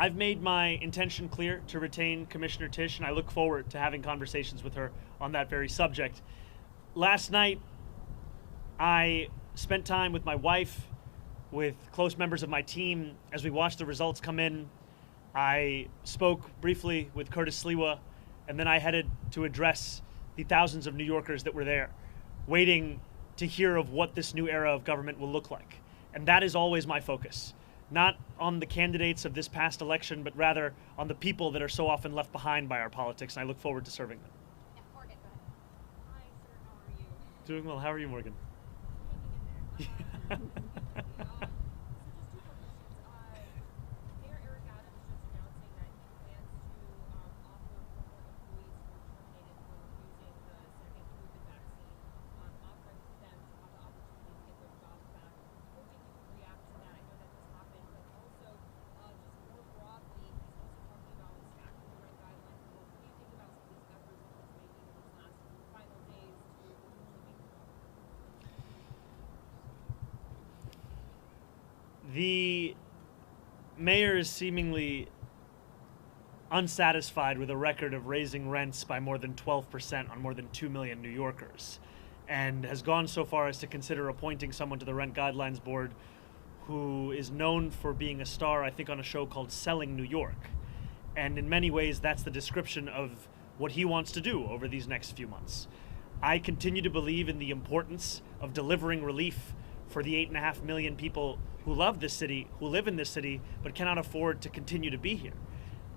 I've made my intention clear to retain Commissioner Tisch, and I look forward to having conversations with her on that very subject. Last night, I spent time with my wife, with close members of my team, as we watched the results come in. I spoke briefly with Curtis Sliwa, and then I headed to address the thousands of New Yorkers that were there, waiting to hear of what this new era of government will look like. And that is always my focus. Not on the candidates of this past election, but rather on the people that are so often left behind by our politics, and I look forward to serving them. Yeah, Morgan, go ahead. Hi, sir, how are you? Doing well. How are you, Morgan? The mayor is seemingly unsatisfied with a record of raising rents by more than 12% on more than 2 million New Yorkers, and has gone so far as to consider appointing someone to the Rent Guidelines Board who is known for being a star, I think, on a show called Selling New York. And in many ways, that's the description of what he wants to do over these next few months. I continue to believe in the importance of delivering relief for the 8.5 million people who love this city, who live in this city, but cannot afford to continue to be here.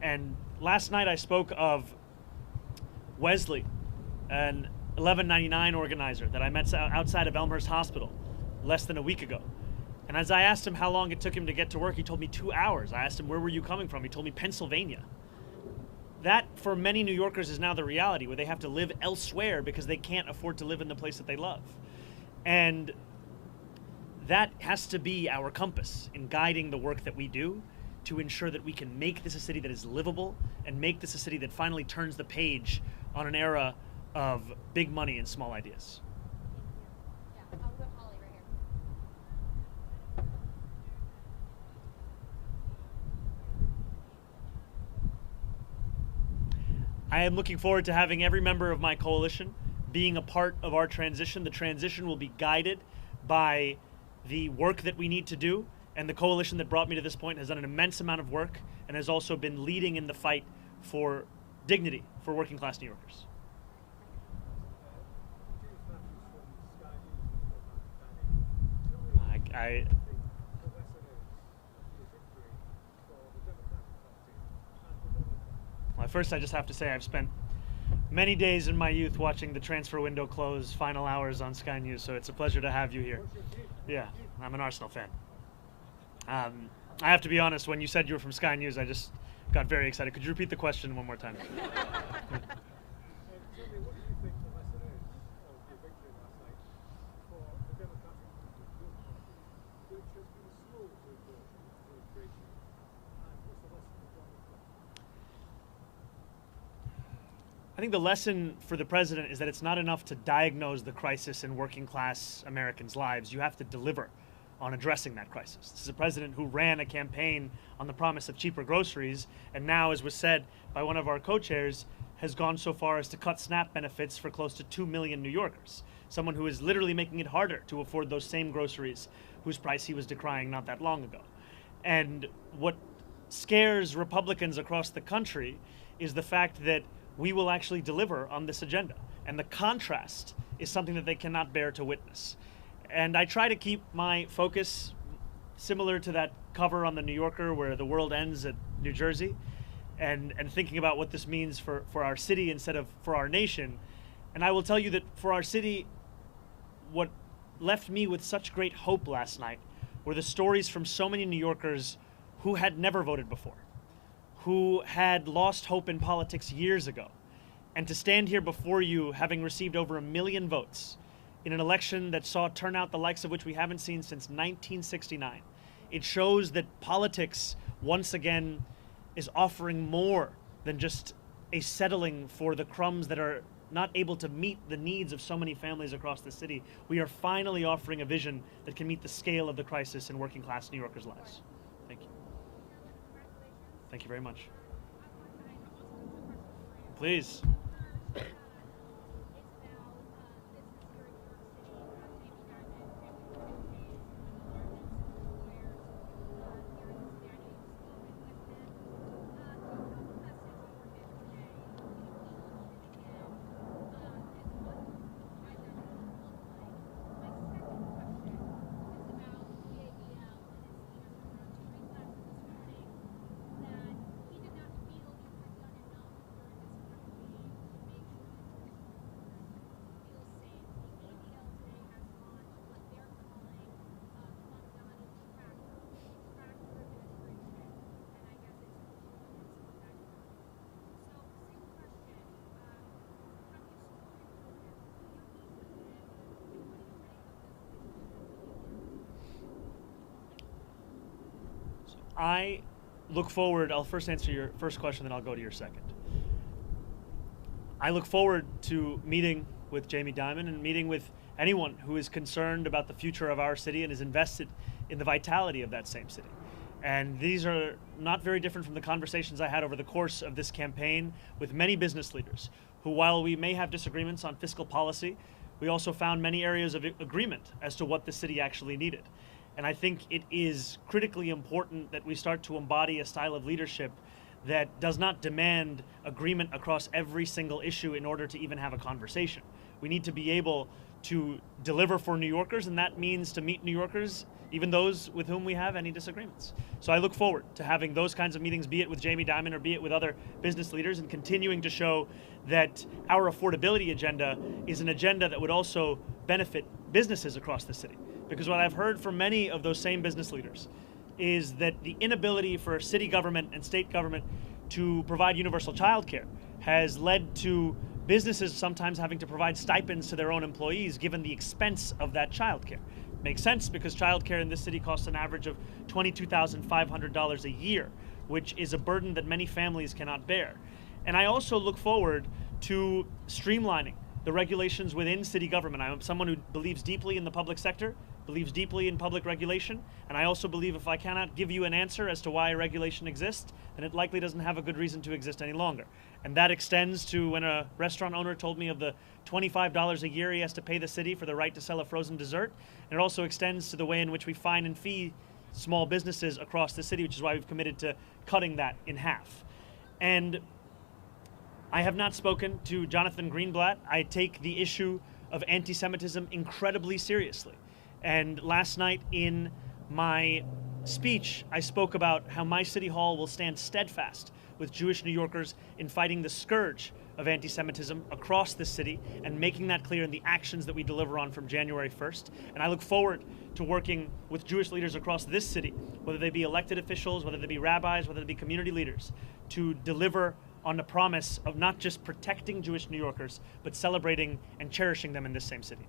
And last night I spoke of Wesley, an 1199 organizer that I met outside of Elmhurst Hospital less than a week ago. And as I asked him how long it took him to get to work, he told me 2 hours. I asked him, where were you coming from? He told me Pennsylvania. That, for many New Yorkers, is now the reality, where they have to live elsewhere because they can't afford to live in the place that they love. And that has to be our compass in guiding the work that we do to ensure that we can make this a city that is livable and make this a city that finally turns the page on an era of big money and small ideas. Yeah, I'll go Holly right here. I am looking forward to having every member of my coalition being a part of our transition. The transition will be guided by the work that we need to do, and the coalition that brought me to this point has done an immense amount of work and has also been leading in the fight for dignity for working class New Yorkers. Well, first I just have to say I've spent many days in my youth watching the transfer window close, final hours on Sky News, so it's a pleasure to have you here. Yeah, I'm an Arsenal fan. I have to be honest, when you said you were from Sky News, I just got very excited. Could you repeat the question one more time? I think the lesson for the president is that it's not enough to diagnose the crisis in working class Americans' lives. You have to deliver on addressing that crisis. This is a president who ran a campaign on the promise of cheaper groceries, and now, as was said by one of our co-chairs, has gone so far as to cut SNAP benefits for close to 2 million New Yorkers. Someone who is literally making it harder to afford those same groceries whose price he was decrying not that long ago. And what scares Republicans across the country is the fact that we will actually deliver on this agenda. And the contrast is something that they cannot bear to witness. And I try to keep my focus similar to that cover on the New Yorker where the world ends at New Jersey. and thinking about what this means for our city instead of for our nation. And I will tell you that for our city, what left me with such great hope last night were the stories from so many New Yorkers who had never voted before, who had lost hope in politics years ago. And to stand here before you, having received over 1 million votes in an election that saw turnout the likes of which we haven't seen since 1969, it shows that politics, once again, is offering more than just a settling for the crumbs that are not able to meet the needs of so many families across the city. We are finally offering a vision that can meet the scale of the crisis in working class New Yorkers' lives. Thank you. Thank you very much. Please. I look forward, I'll first answer your first question, then I'll go to your second. I look forward to meeting with Jamie Dimon and meeting with anyone who is concerned about the future of our city and is invested in the vitality of that same city. And these are not very different from the conversations I had over the course of this campaign with many business leaders who, while we may have disagreements on fiscal policy, we also found many areas of agreement as to what the city actually needed. And I think it is critically important that we start to embody a style of leadership that does not demand agreement across every single issue in order to even have a conversation. We need to be able to deliver for New Yorkers, and that means to meet New Yorkers, even those with whom we have any disagreements. So I look forward to having those kinds of meetings, be it with Jamie Dimon or be it with other business leaders, and continuing to show that our affordability agenda is an agenda that would also benefit businesses across the city. Because what I've heard from many of those same business leaders is that the inability for city government and state government to provide universal child care has led to businesses sometimes having to provide stipends to their own employees given the expense of that child care. Makes sense because child care in this city costs an average of $22,500 a year, which is a burden that many families cannot bear. And I also look forward to streamlining the regulations within city government. I'm someone who believes deeply in the public sector, believes deeply in public regulation, and I also believe if I cannot give you an answer as to why a regulation exists, then it likely doesn't have a good reason to exist any longer. And that extends to when a restaurant owner told me of the $25 a year he has to pay the city for the right to sell a frozen dessert. And it also extends to the way in which we fine and fee small businesses across the city, which is why we've committed to cutting that in half. And I have not spoken to Jonathan Greenblatt. I take the issue of anti-Semitism incredibly seriously. And last night in my speech, I spoke about how my city hall will stand steadfast with Jewish New Yorkers in fighting the scourge of anti-Semitism across the city and making that clear in the actions that we deliver on from January 1st. And I look forward to working with Jewish leaders across this city, whether they be elected officials, whether they be rabbis, whether they be community leaders, to deliver on the promise of not just protecting Jewish New Yorkers, but celebrating and cherishing them in this same city.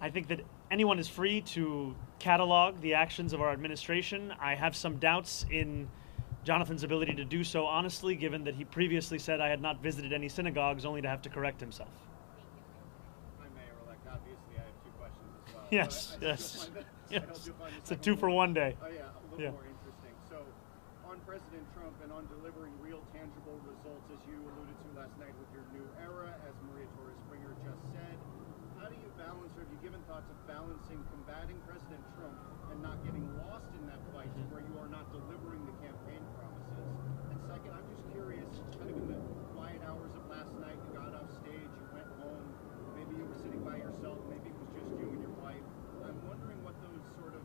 I think that anyone is free to catalog the actions of our administration. I have some doubts in Jonathan's ability to do so honestly, given that he previously said I had not visited any synagogues, only to have to correct himself. I'm Mayor-elect. Obviously, I have two questions as well. Yes, yes. Yes. It's a 2-for-1 day. Oh, yeah, a little more interesting. So, on President Trump and on delivering real, tangible results, as you alluded to last night with your new era, as Maria Torres-Springer just said, how do you balance, or have you given thoughts of balancing combating President Trump and not getting lost in that fight where you are not delivering the campaign promises? And second, I'm just curious, kind of in the quiet hours of last night, you got off stage, you went home, maybe you were sitting by yourself, maybe it was just you and your wife. I'm wondering what those sort of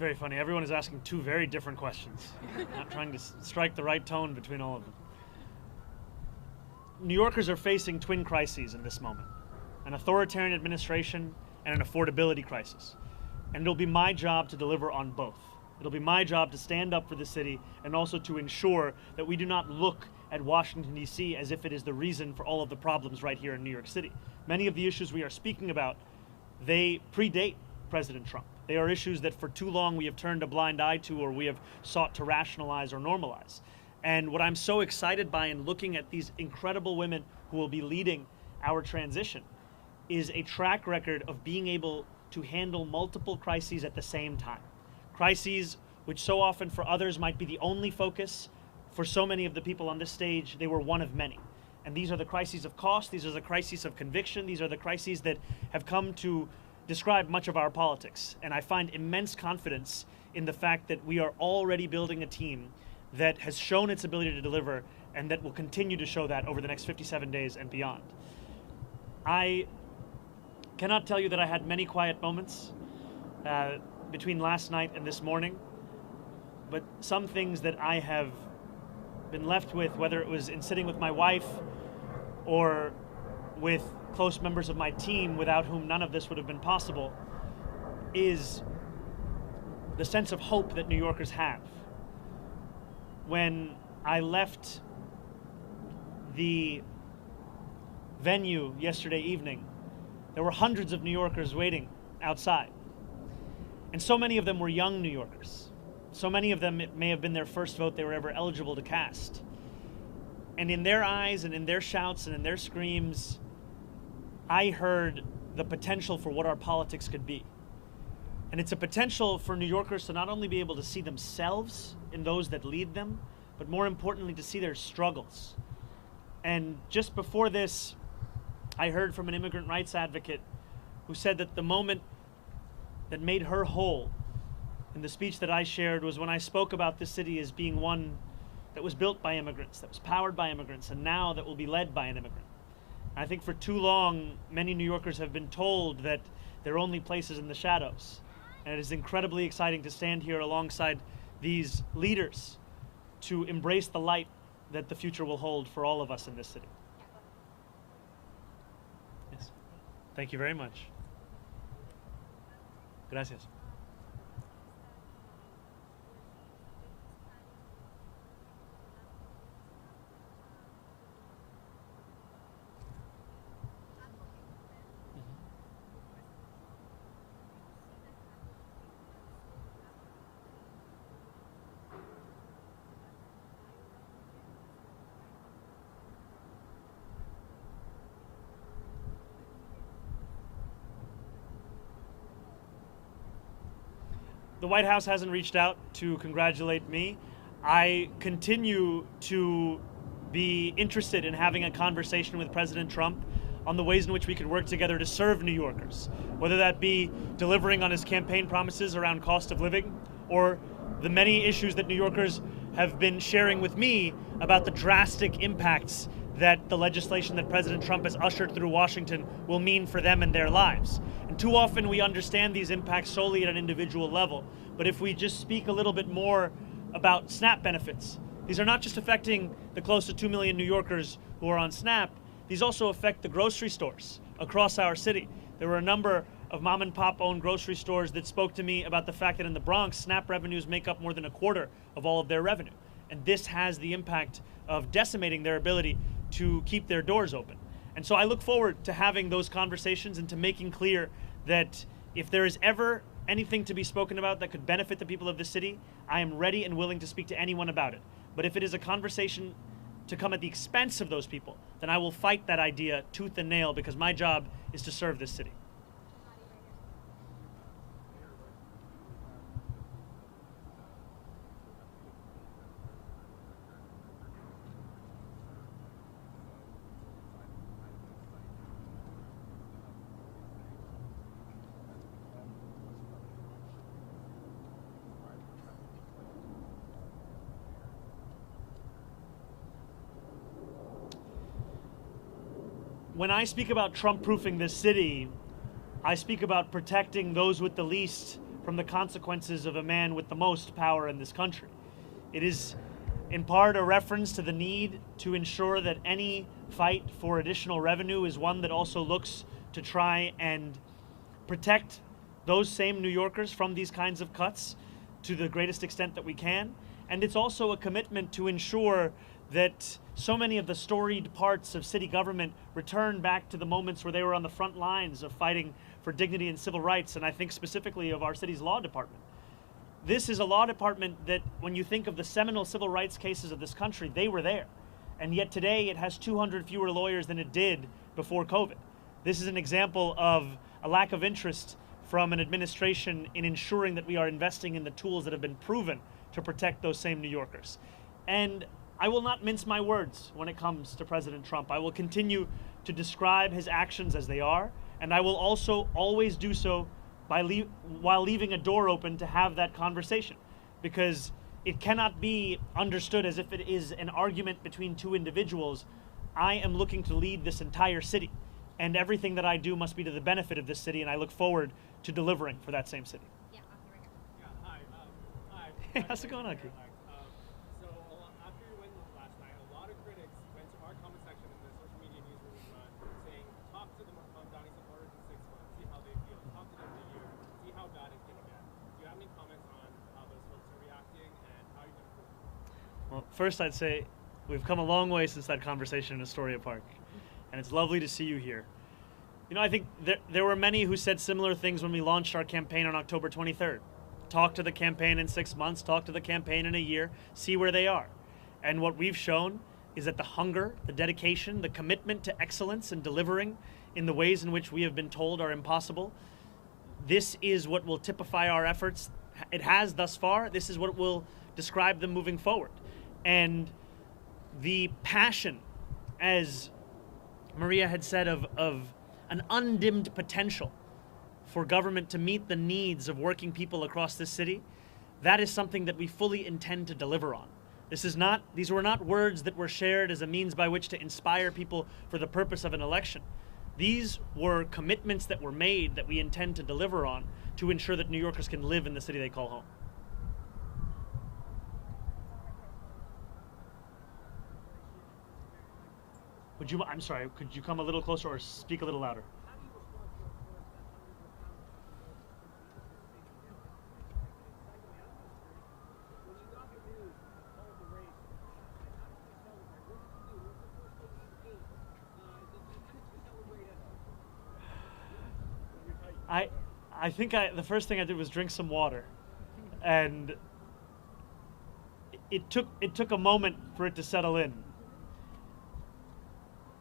very funny. Everyone is asking two very different questions. Not trying to strike the right tone between all of them. New Yorkers are facing twin crises in this moment: an authoritarian administration and an affordability crisis. And it'll be my job to deliver on both. It'll be my job to stand up for the city and also to ensure that we do not look at Washington, D.C. as if it is the reason for all of the problems right here in New York City. Many of the issues we are speaking about, they predate President Trump. They are issues that for too long we have turned a blind eye to, or we have sought to rationalize or normalize. And what I'm so excited by in looking at these incredible women who will be leading our transition is a track record of being able to handle multiple crises at the same time. Crises which so often for others might be the only focus. For so many of the people on this stage, they were one of many. And these are the crises of cost, these are the crises of conviction, these are the crises that have come to describe much of our politics. And I find immense confidence in the fact that we are already building a team that has shown its ability to deliver and that will continue to show that over the next 57 days and beyond. I cannot tell you that I had many quiet moments between last night and this morning, but some things that I have been left with, whether it was in sitting with my wife or with close members of my team without whom none of this would have been possible, is the sense of hope that New Yorkers have. When I left the venue yesterday evening, there were hundreds of New Yorkers waiting outside. And so many of them were young New Yorkers. So many of them, it may have been their first vote they were ever eligible to cast. And in their eyes and in their shouts and in their screams, I heard the potential for what our politics could be. And it's a potential for New Yorkers to not only be able to see themselves in those that lead them, but more importantly, to see their struggles. And just before this, I heard from an immigrant rights advocate who said that the moment that made her whole in the speech that I shared was when I spoke about this city as being one that was built by immigrants, that was powered by immigrants, and now that will be led by an immigrant. I think for too long, many New Yorkers have been told that their only place is in the shadows. And it is incredibly exciting to stand here alongside these leaders to embrace the light that the future will hold for all of us in this city. Yes. Thank you very much. Gracias. The White House hasn't reached out to congratulate me. I continue to be interested in having a conversation with President Trump on the ways in which we could work together to serve New Yorkers, whether that be delivering on his campaign promises around cost of living, or the many issues that New Yorkers have been sharing with me about the drastic impacts that the legislation that President Trump has ushered through Washington will mean for them and their lives. And too often we understand these impacts solely at an individual level. But if we just speak a little bit more about SNAP benefits, these are not just affecting the close to 2 million New Yorkers who are on SNAP, these also affect the grocery stores across our city. There were a number of mom and pop owned grocery stores that spoke to me about the fact that in the Bronx, SNAP revenues make up more than a quarter of all of their revenue. And this has the impact of decimating their ability to keep their doors open. And so I look forward to having those conversations and to making clear that if there is ever anything to be spoken about that could benefit the people of the city, I am ready and willing to speak to anyone about it. But if it is a conversation to come at the expense of those people, then I will fight that idea tooth and nail, because my job is to serve this city. When I speak about Trump-proofing this city, I speak about protecting those with the least from the consequences of a man with the most power in this country. It is in part a reference to the need to ensure that any fight for additional revenue is one that also looks to try and protect those same New Yorkers from these kinds of cuts to the greatest extent that we can. And it's also a commitment to ensure that so many of the storied parts of city government return back to the moments where they were on the front lines of fighting for dignity and civil rights, and I think specifically of our city's law department. This is a law department that, when you think of the seminal civil rights cases of this country, they were there. And yet today it has 200 fewer lawyers than it did before COVID. This is an example of a lack of interest from an administration in ensuring that we are investing in the tools that have been proven to protect those same New Yorkers. And I will not mince my words when it comes to President Trump. I will continue to describe his actions as they are, and I will also always do so while leaving a door open to have that conversation, because it cannot be understood as if it is an argument between two individuals. I am looking to lead this entire city, and everything that I do must be to the benefit of this city, and I look forward to delivering for that same city. Yeah, hi. How's it going, Aki? So after your win last night, a lot of critics went to our comment section in the social media newsroom saying, talk to the Mamdani supporters in 6 months, see how they feel. Talk to them in a year, see how bad it's going to get. Do you have any comments on how those folks are reacting and how you're going to prove it? Well, first I'd say we've come a long way since that conversation in Astoria Park, and it's lovely to see you here. You know, I think there were many who said similar things when we launched our campaign on October 23rd. Talk to the campaign in 6 months, talk to the campaign in a year, see where they are. And what we've shown is that the hunger, the dedication, the commitment to excellence and delivering in the ways in which we have been told are impossible, this is what will typify our efforts. It has thus far. This is what will describe them moving forward. And the passion, as Maria had said, of an undimmed potential for government to meet the needs of working people across this city, that is something that we fully intend to deliver on. These were not words that were shared as a means by which to inspire people for the purpose of an election. These were commitments that were made that we intend to deliver on to ensure that New Yorkers can live in the city they call home. I'm sorry, could you come a little closer or speak a little louder? I think the first thing I did was drink some water, and it took a moment for it to settle in.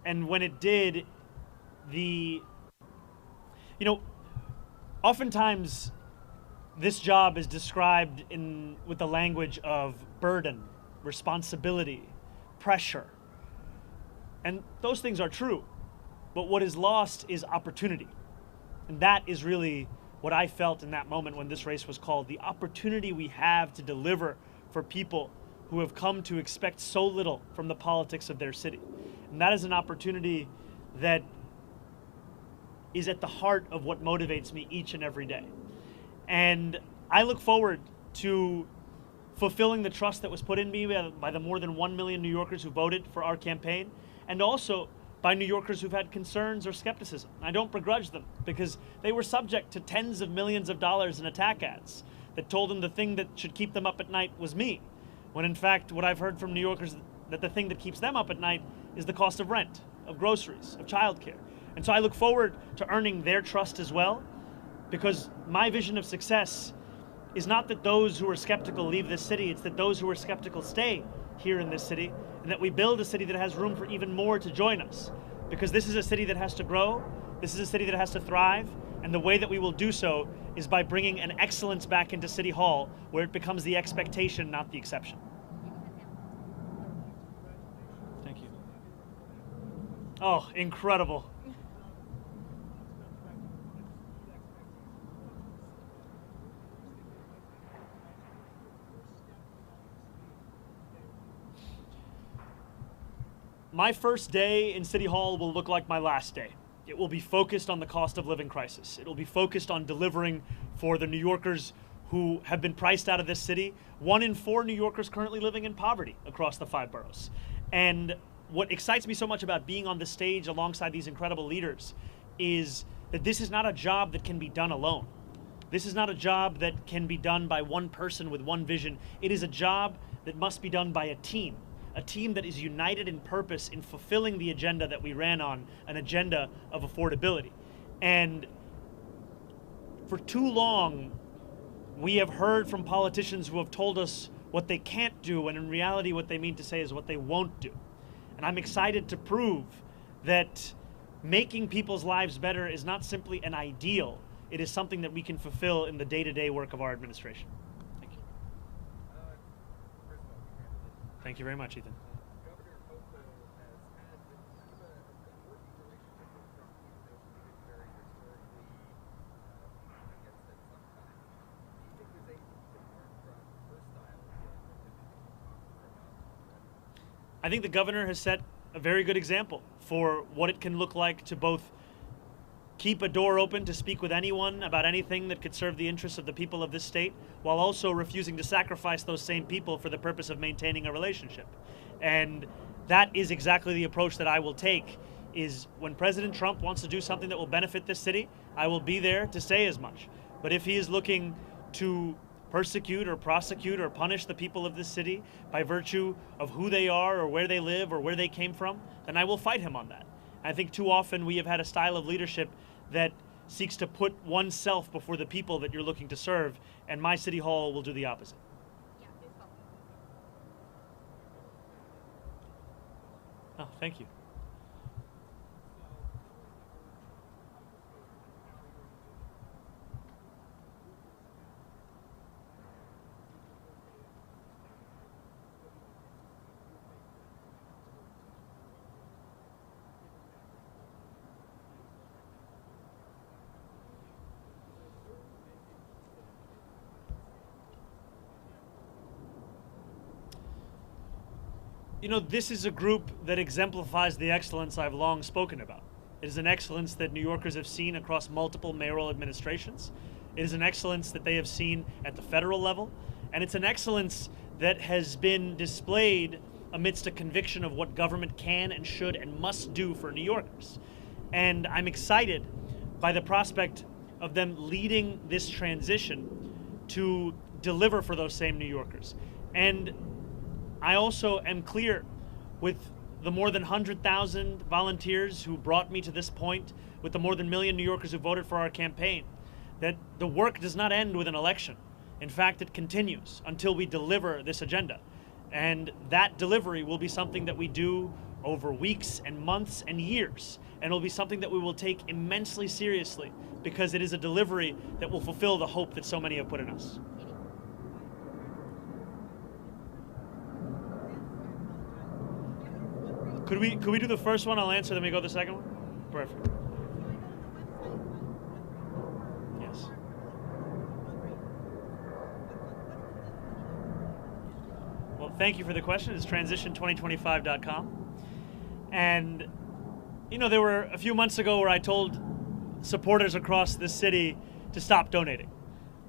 And when it did, oftentimes this job is described with the language of burden, responsibility, pressure. And those things are true, but what is lost is opportunity. And that is really what I felt in that moment when this race was called, the opportunity we have to deliver for people who have come to expect so little from the politics of their city. And that is an opportunity that is at the heart of what motivates me each and every day. And I look forward to fulfilling the trust that was put in me by the more than 1 million New Yorkers who voted for our campaign, and also by New Yorkers who've had concerns or skepticism. I don't begrudge them, because they were subject to tens of millions of dollars in attack ads that told them the thing that should keep them up at night was me, when in fact what I've heard from New Yorkers that the thing that keeps them up at night is the cost of rent, of groceries, of childcare. And so I look forward to earning their trust as well, because my vision of success is not that those who are skeptical leave this city, it's that those who are skeptical stay here in this city, and that we build a city that has room for even more to join us. Because this is a city that has to grow, this is a city that has to thrive, and the way that we will do so is by bringing an excellence back into City Hall, where it becomes the expectation, not the exception. Thank you. Oh, incredible. My first day in City Hall will look like my last day. It will be focused on the cost of living crisis. It will be focused on delivering for the New Yorkers who have been priced out of this city. 1 in 4 New Yorkers currently living in poverty across the 5 boroughs. And what excites me so much about being on the stage alongside these incredible leaders is that this is not a job that can be done alone. This is not a job that can be done by one person with one vision. It is a job that must be done by a team that is united in purpose in fulfilling the agenda that we ran on, an agenda of affordability. And for too long, we have heard from politicians who have told us what they can't do, and in reality what they mean to say is what they won't do. And I'm excited to prove that making people's lives better is not simply an ideal, it is something that we can fulfill in the day-to-day work of our administration. Thank you. Thank you very much, Ethan. I think the governor has set a very good example for what it can look like to both keep a door open to speak with anyone about anything that could serve the interests of the people of this state, while also refusing to sacrifice those same people for the purpose of maintaining a relationship. And that is exactly the approach that I will take, is when President Trump wants to do something that will benefit this city, I will be there to say as much. But if he is looking to persecute or prosecute or punish the people of this city by virtue of who they are or where they live or where they came from, then I will fight him on that. I think too often we have had a style of leadership that seeks to put oneself before the people that you're looking to serve, and my city hall will do the opposite. Oh, thank you. You know, this is a group that exemplifies the excellence I've long spoken about. It is an excellence that New Yorkers have seen across multiple mayoral administrations. It is an excellence that they have seen at the federal level. And it's an excellence that has been displayed amidst a conviction of what government can and should and must do for New Yorkers. And I'm excited by the prospect of them leading this transition to deliver for those same New Yorkers. And I also am clear with the more than 100,000 volunteers who brought me to this point, with the more than 1 million New Yorkers who voted for our campaign, that the work does not end with an election. In fact, it continues until we deliver this agenda. And that delivery will be something that we do over weeks and months and years. And it will be something that we will take immensely seriously, because it is a delivery that will fulfill the hope that so many have put in us. Could we do the first one? I'll answer, then we go to the second one? Perfect. Yes. Well, thank you for the question. It's transition2025.com. And, you know, there were a few months ago where I told supporters across this city to stop donating.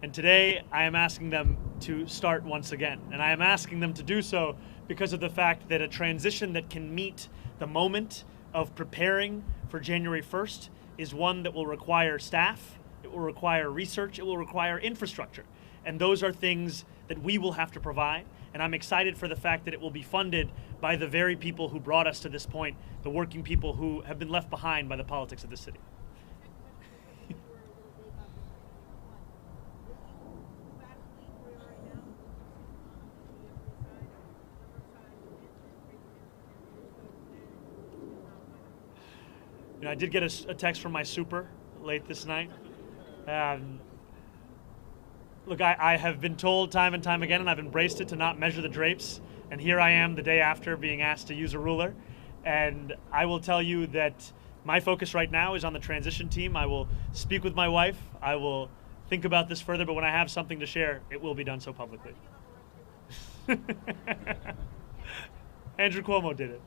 And today I am asking them to start once again. And I am asking them to do so because of the fact that a transition that can meet the moment of preparing for January 1st is one that will require staff, it will require research, it will require infrastructure. And those are things that we will have to provide. And I'm excited for the fact that it will be funded by the very people who brought us to this point, the working people who have been left behind by the politics of the city. You know, I did get a text from my super late this night. Look, I have been told time and time again, and I've embraced it, to not measure the drapes. And here I am the day after being asked to use a ruler. And I will tell you that my focus right now is on the transition team. I will speak with my wife. I will think about this further, but when I have something to share, it will be done so publicly. Andrew Cuomo did it.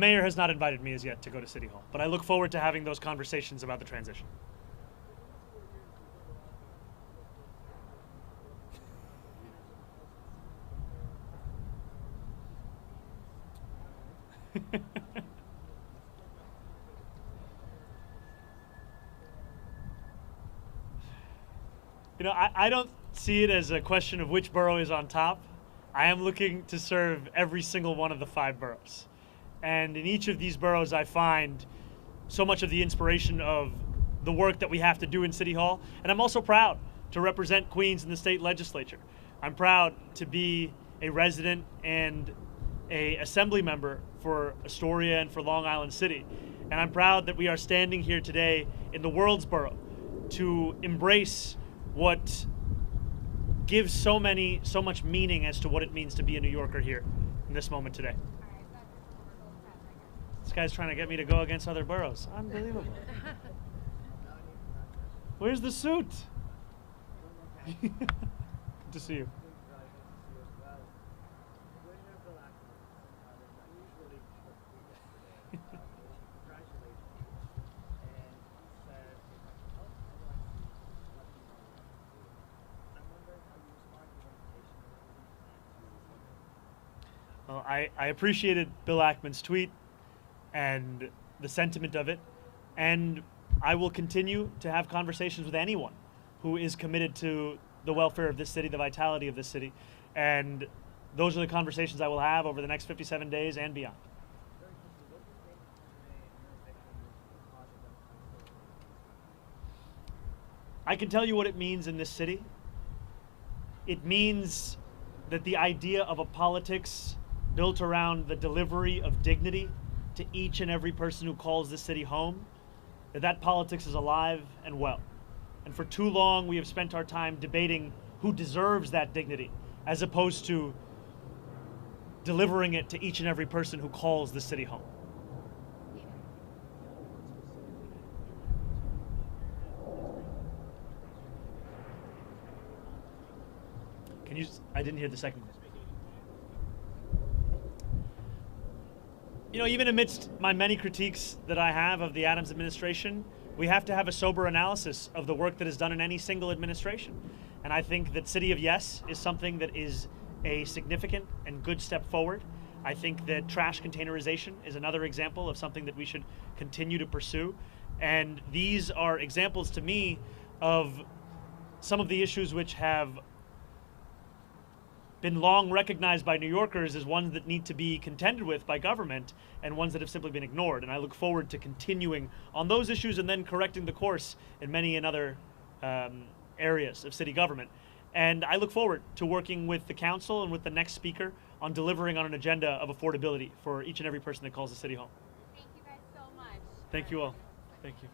mayor has not invited me as yet to go to City Hall, but I look forward to having those conversations about the transition. You know, I don't see it as a question of which borough is on top. I am looking to serve every single one of the 5 boroughs. And in each of these boroughs, I find so much of the inspiration of the work that we have to do in City Hall. And I'm also proud to represent Queens in the state legislature. I'm proud to be a resident and an assembly member for Astoria and for Long Island City. And I'm proud that we are standing here today in the world's borough to embrace what gives so much meaning as to what it means to be a New Yorker here in this moment today. This guy's trying to get me to go against other boroughs. Unbelievable. Where's the suit? Good to see you. Well, I appreciated Bill Ackman's tweet and the sentiment of it, and I will continue to have conversations with anyone who is committed to the welfare of this city, the vitality of this city, and those are the conversations I will have over the next 57 days and beyond. I can tell you what it means in this city. It means that the idea of a politics built around the delivery of dignity to each and every person who calls this city home, that politics is alive and well. And for too long, we have spent our time debating who deserves that dignity, as opposed to delivering it to each and every person who calls the city home. Can you, I didn't hear the second question. You know, even amidst my many critiques that I have of the Adams administration, we have to have a sober analysis of the work that is done in any single administration. And I think that City of Yes is something that is a significant and good step forward. I think that trash containerization is another example of something that we should continue to pursue. And these are examples to me of some of the issues which have been long recognized by New Yorkers as ones that need to be contended with by government and ones that have simply been ignored. And I look forward to continuing on those issues and then correcting the course in many and other areas of city government. And I look forward to working with the council and with the next speaker on delivering on an agenda of affordability for each and every person that calls the city home. Thank you guys so much. Thank you all. Thank you.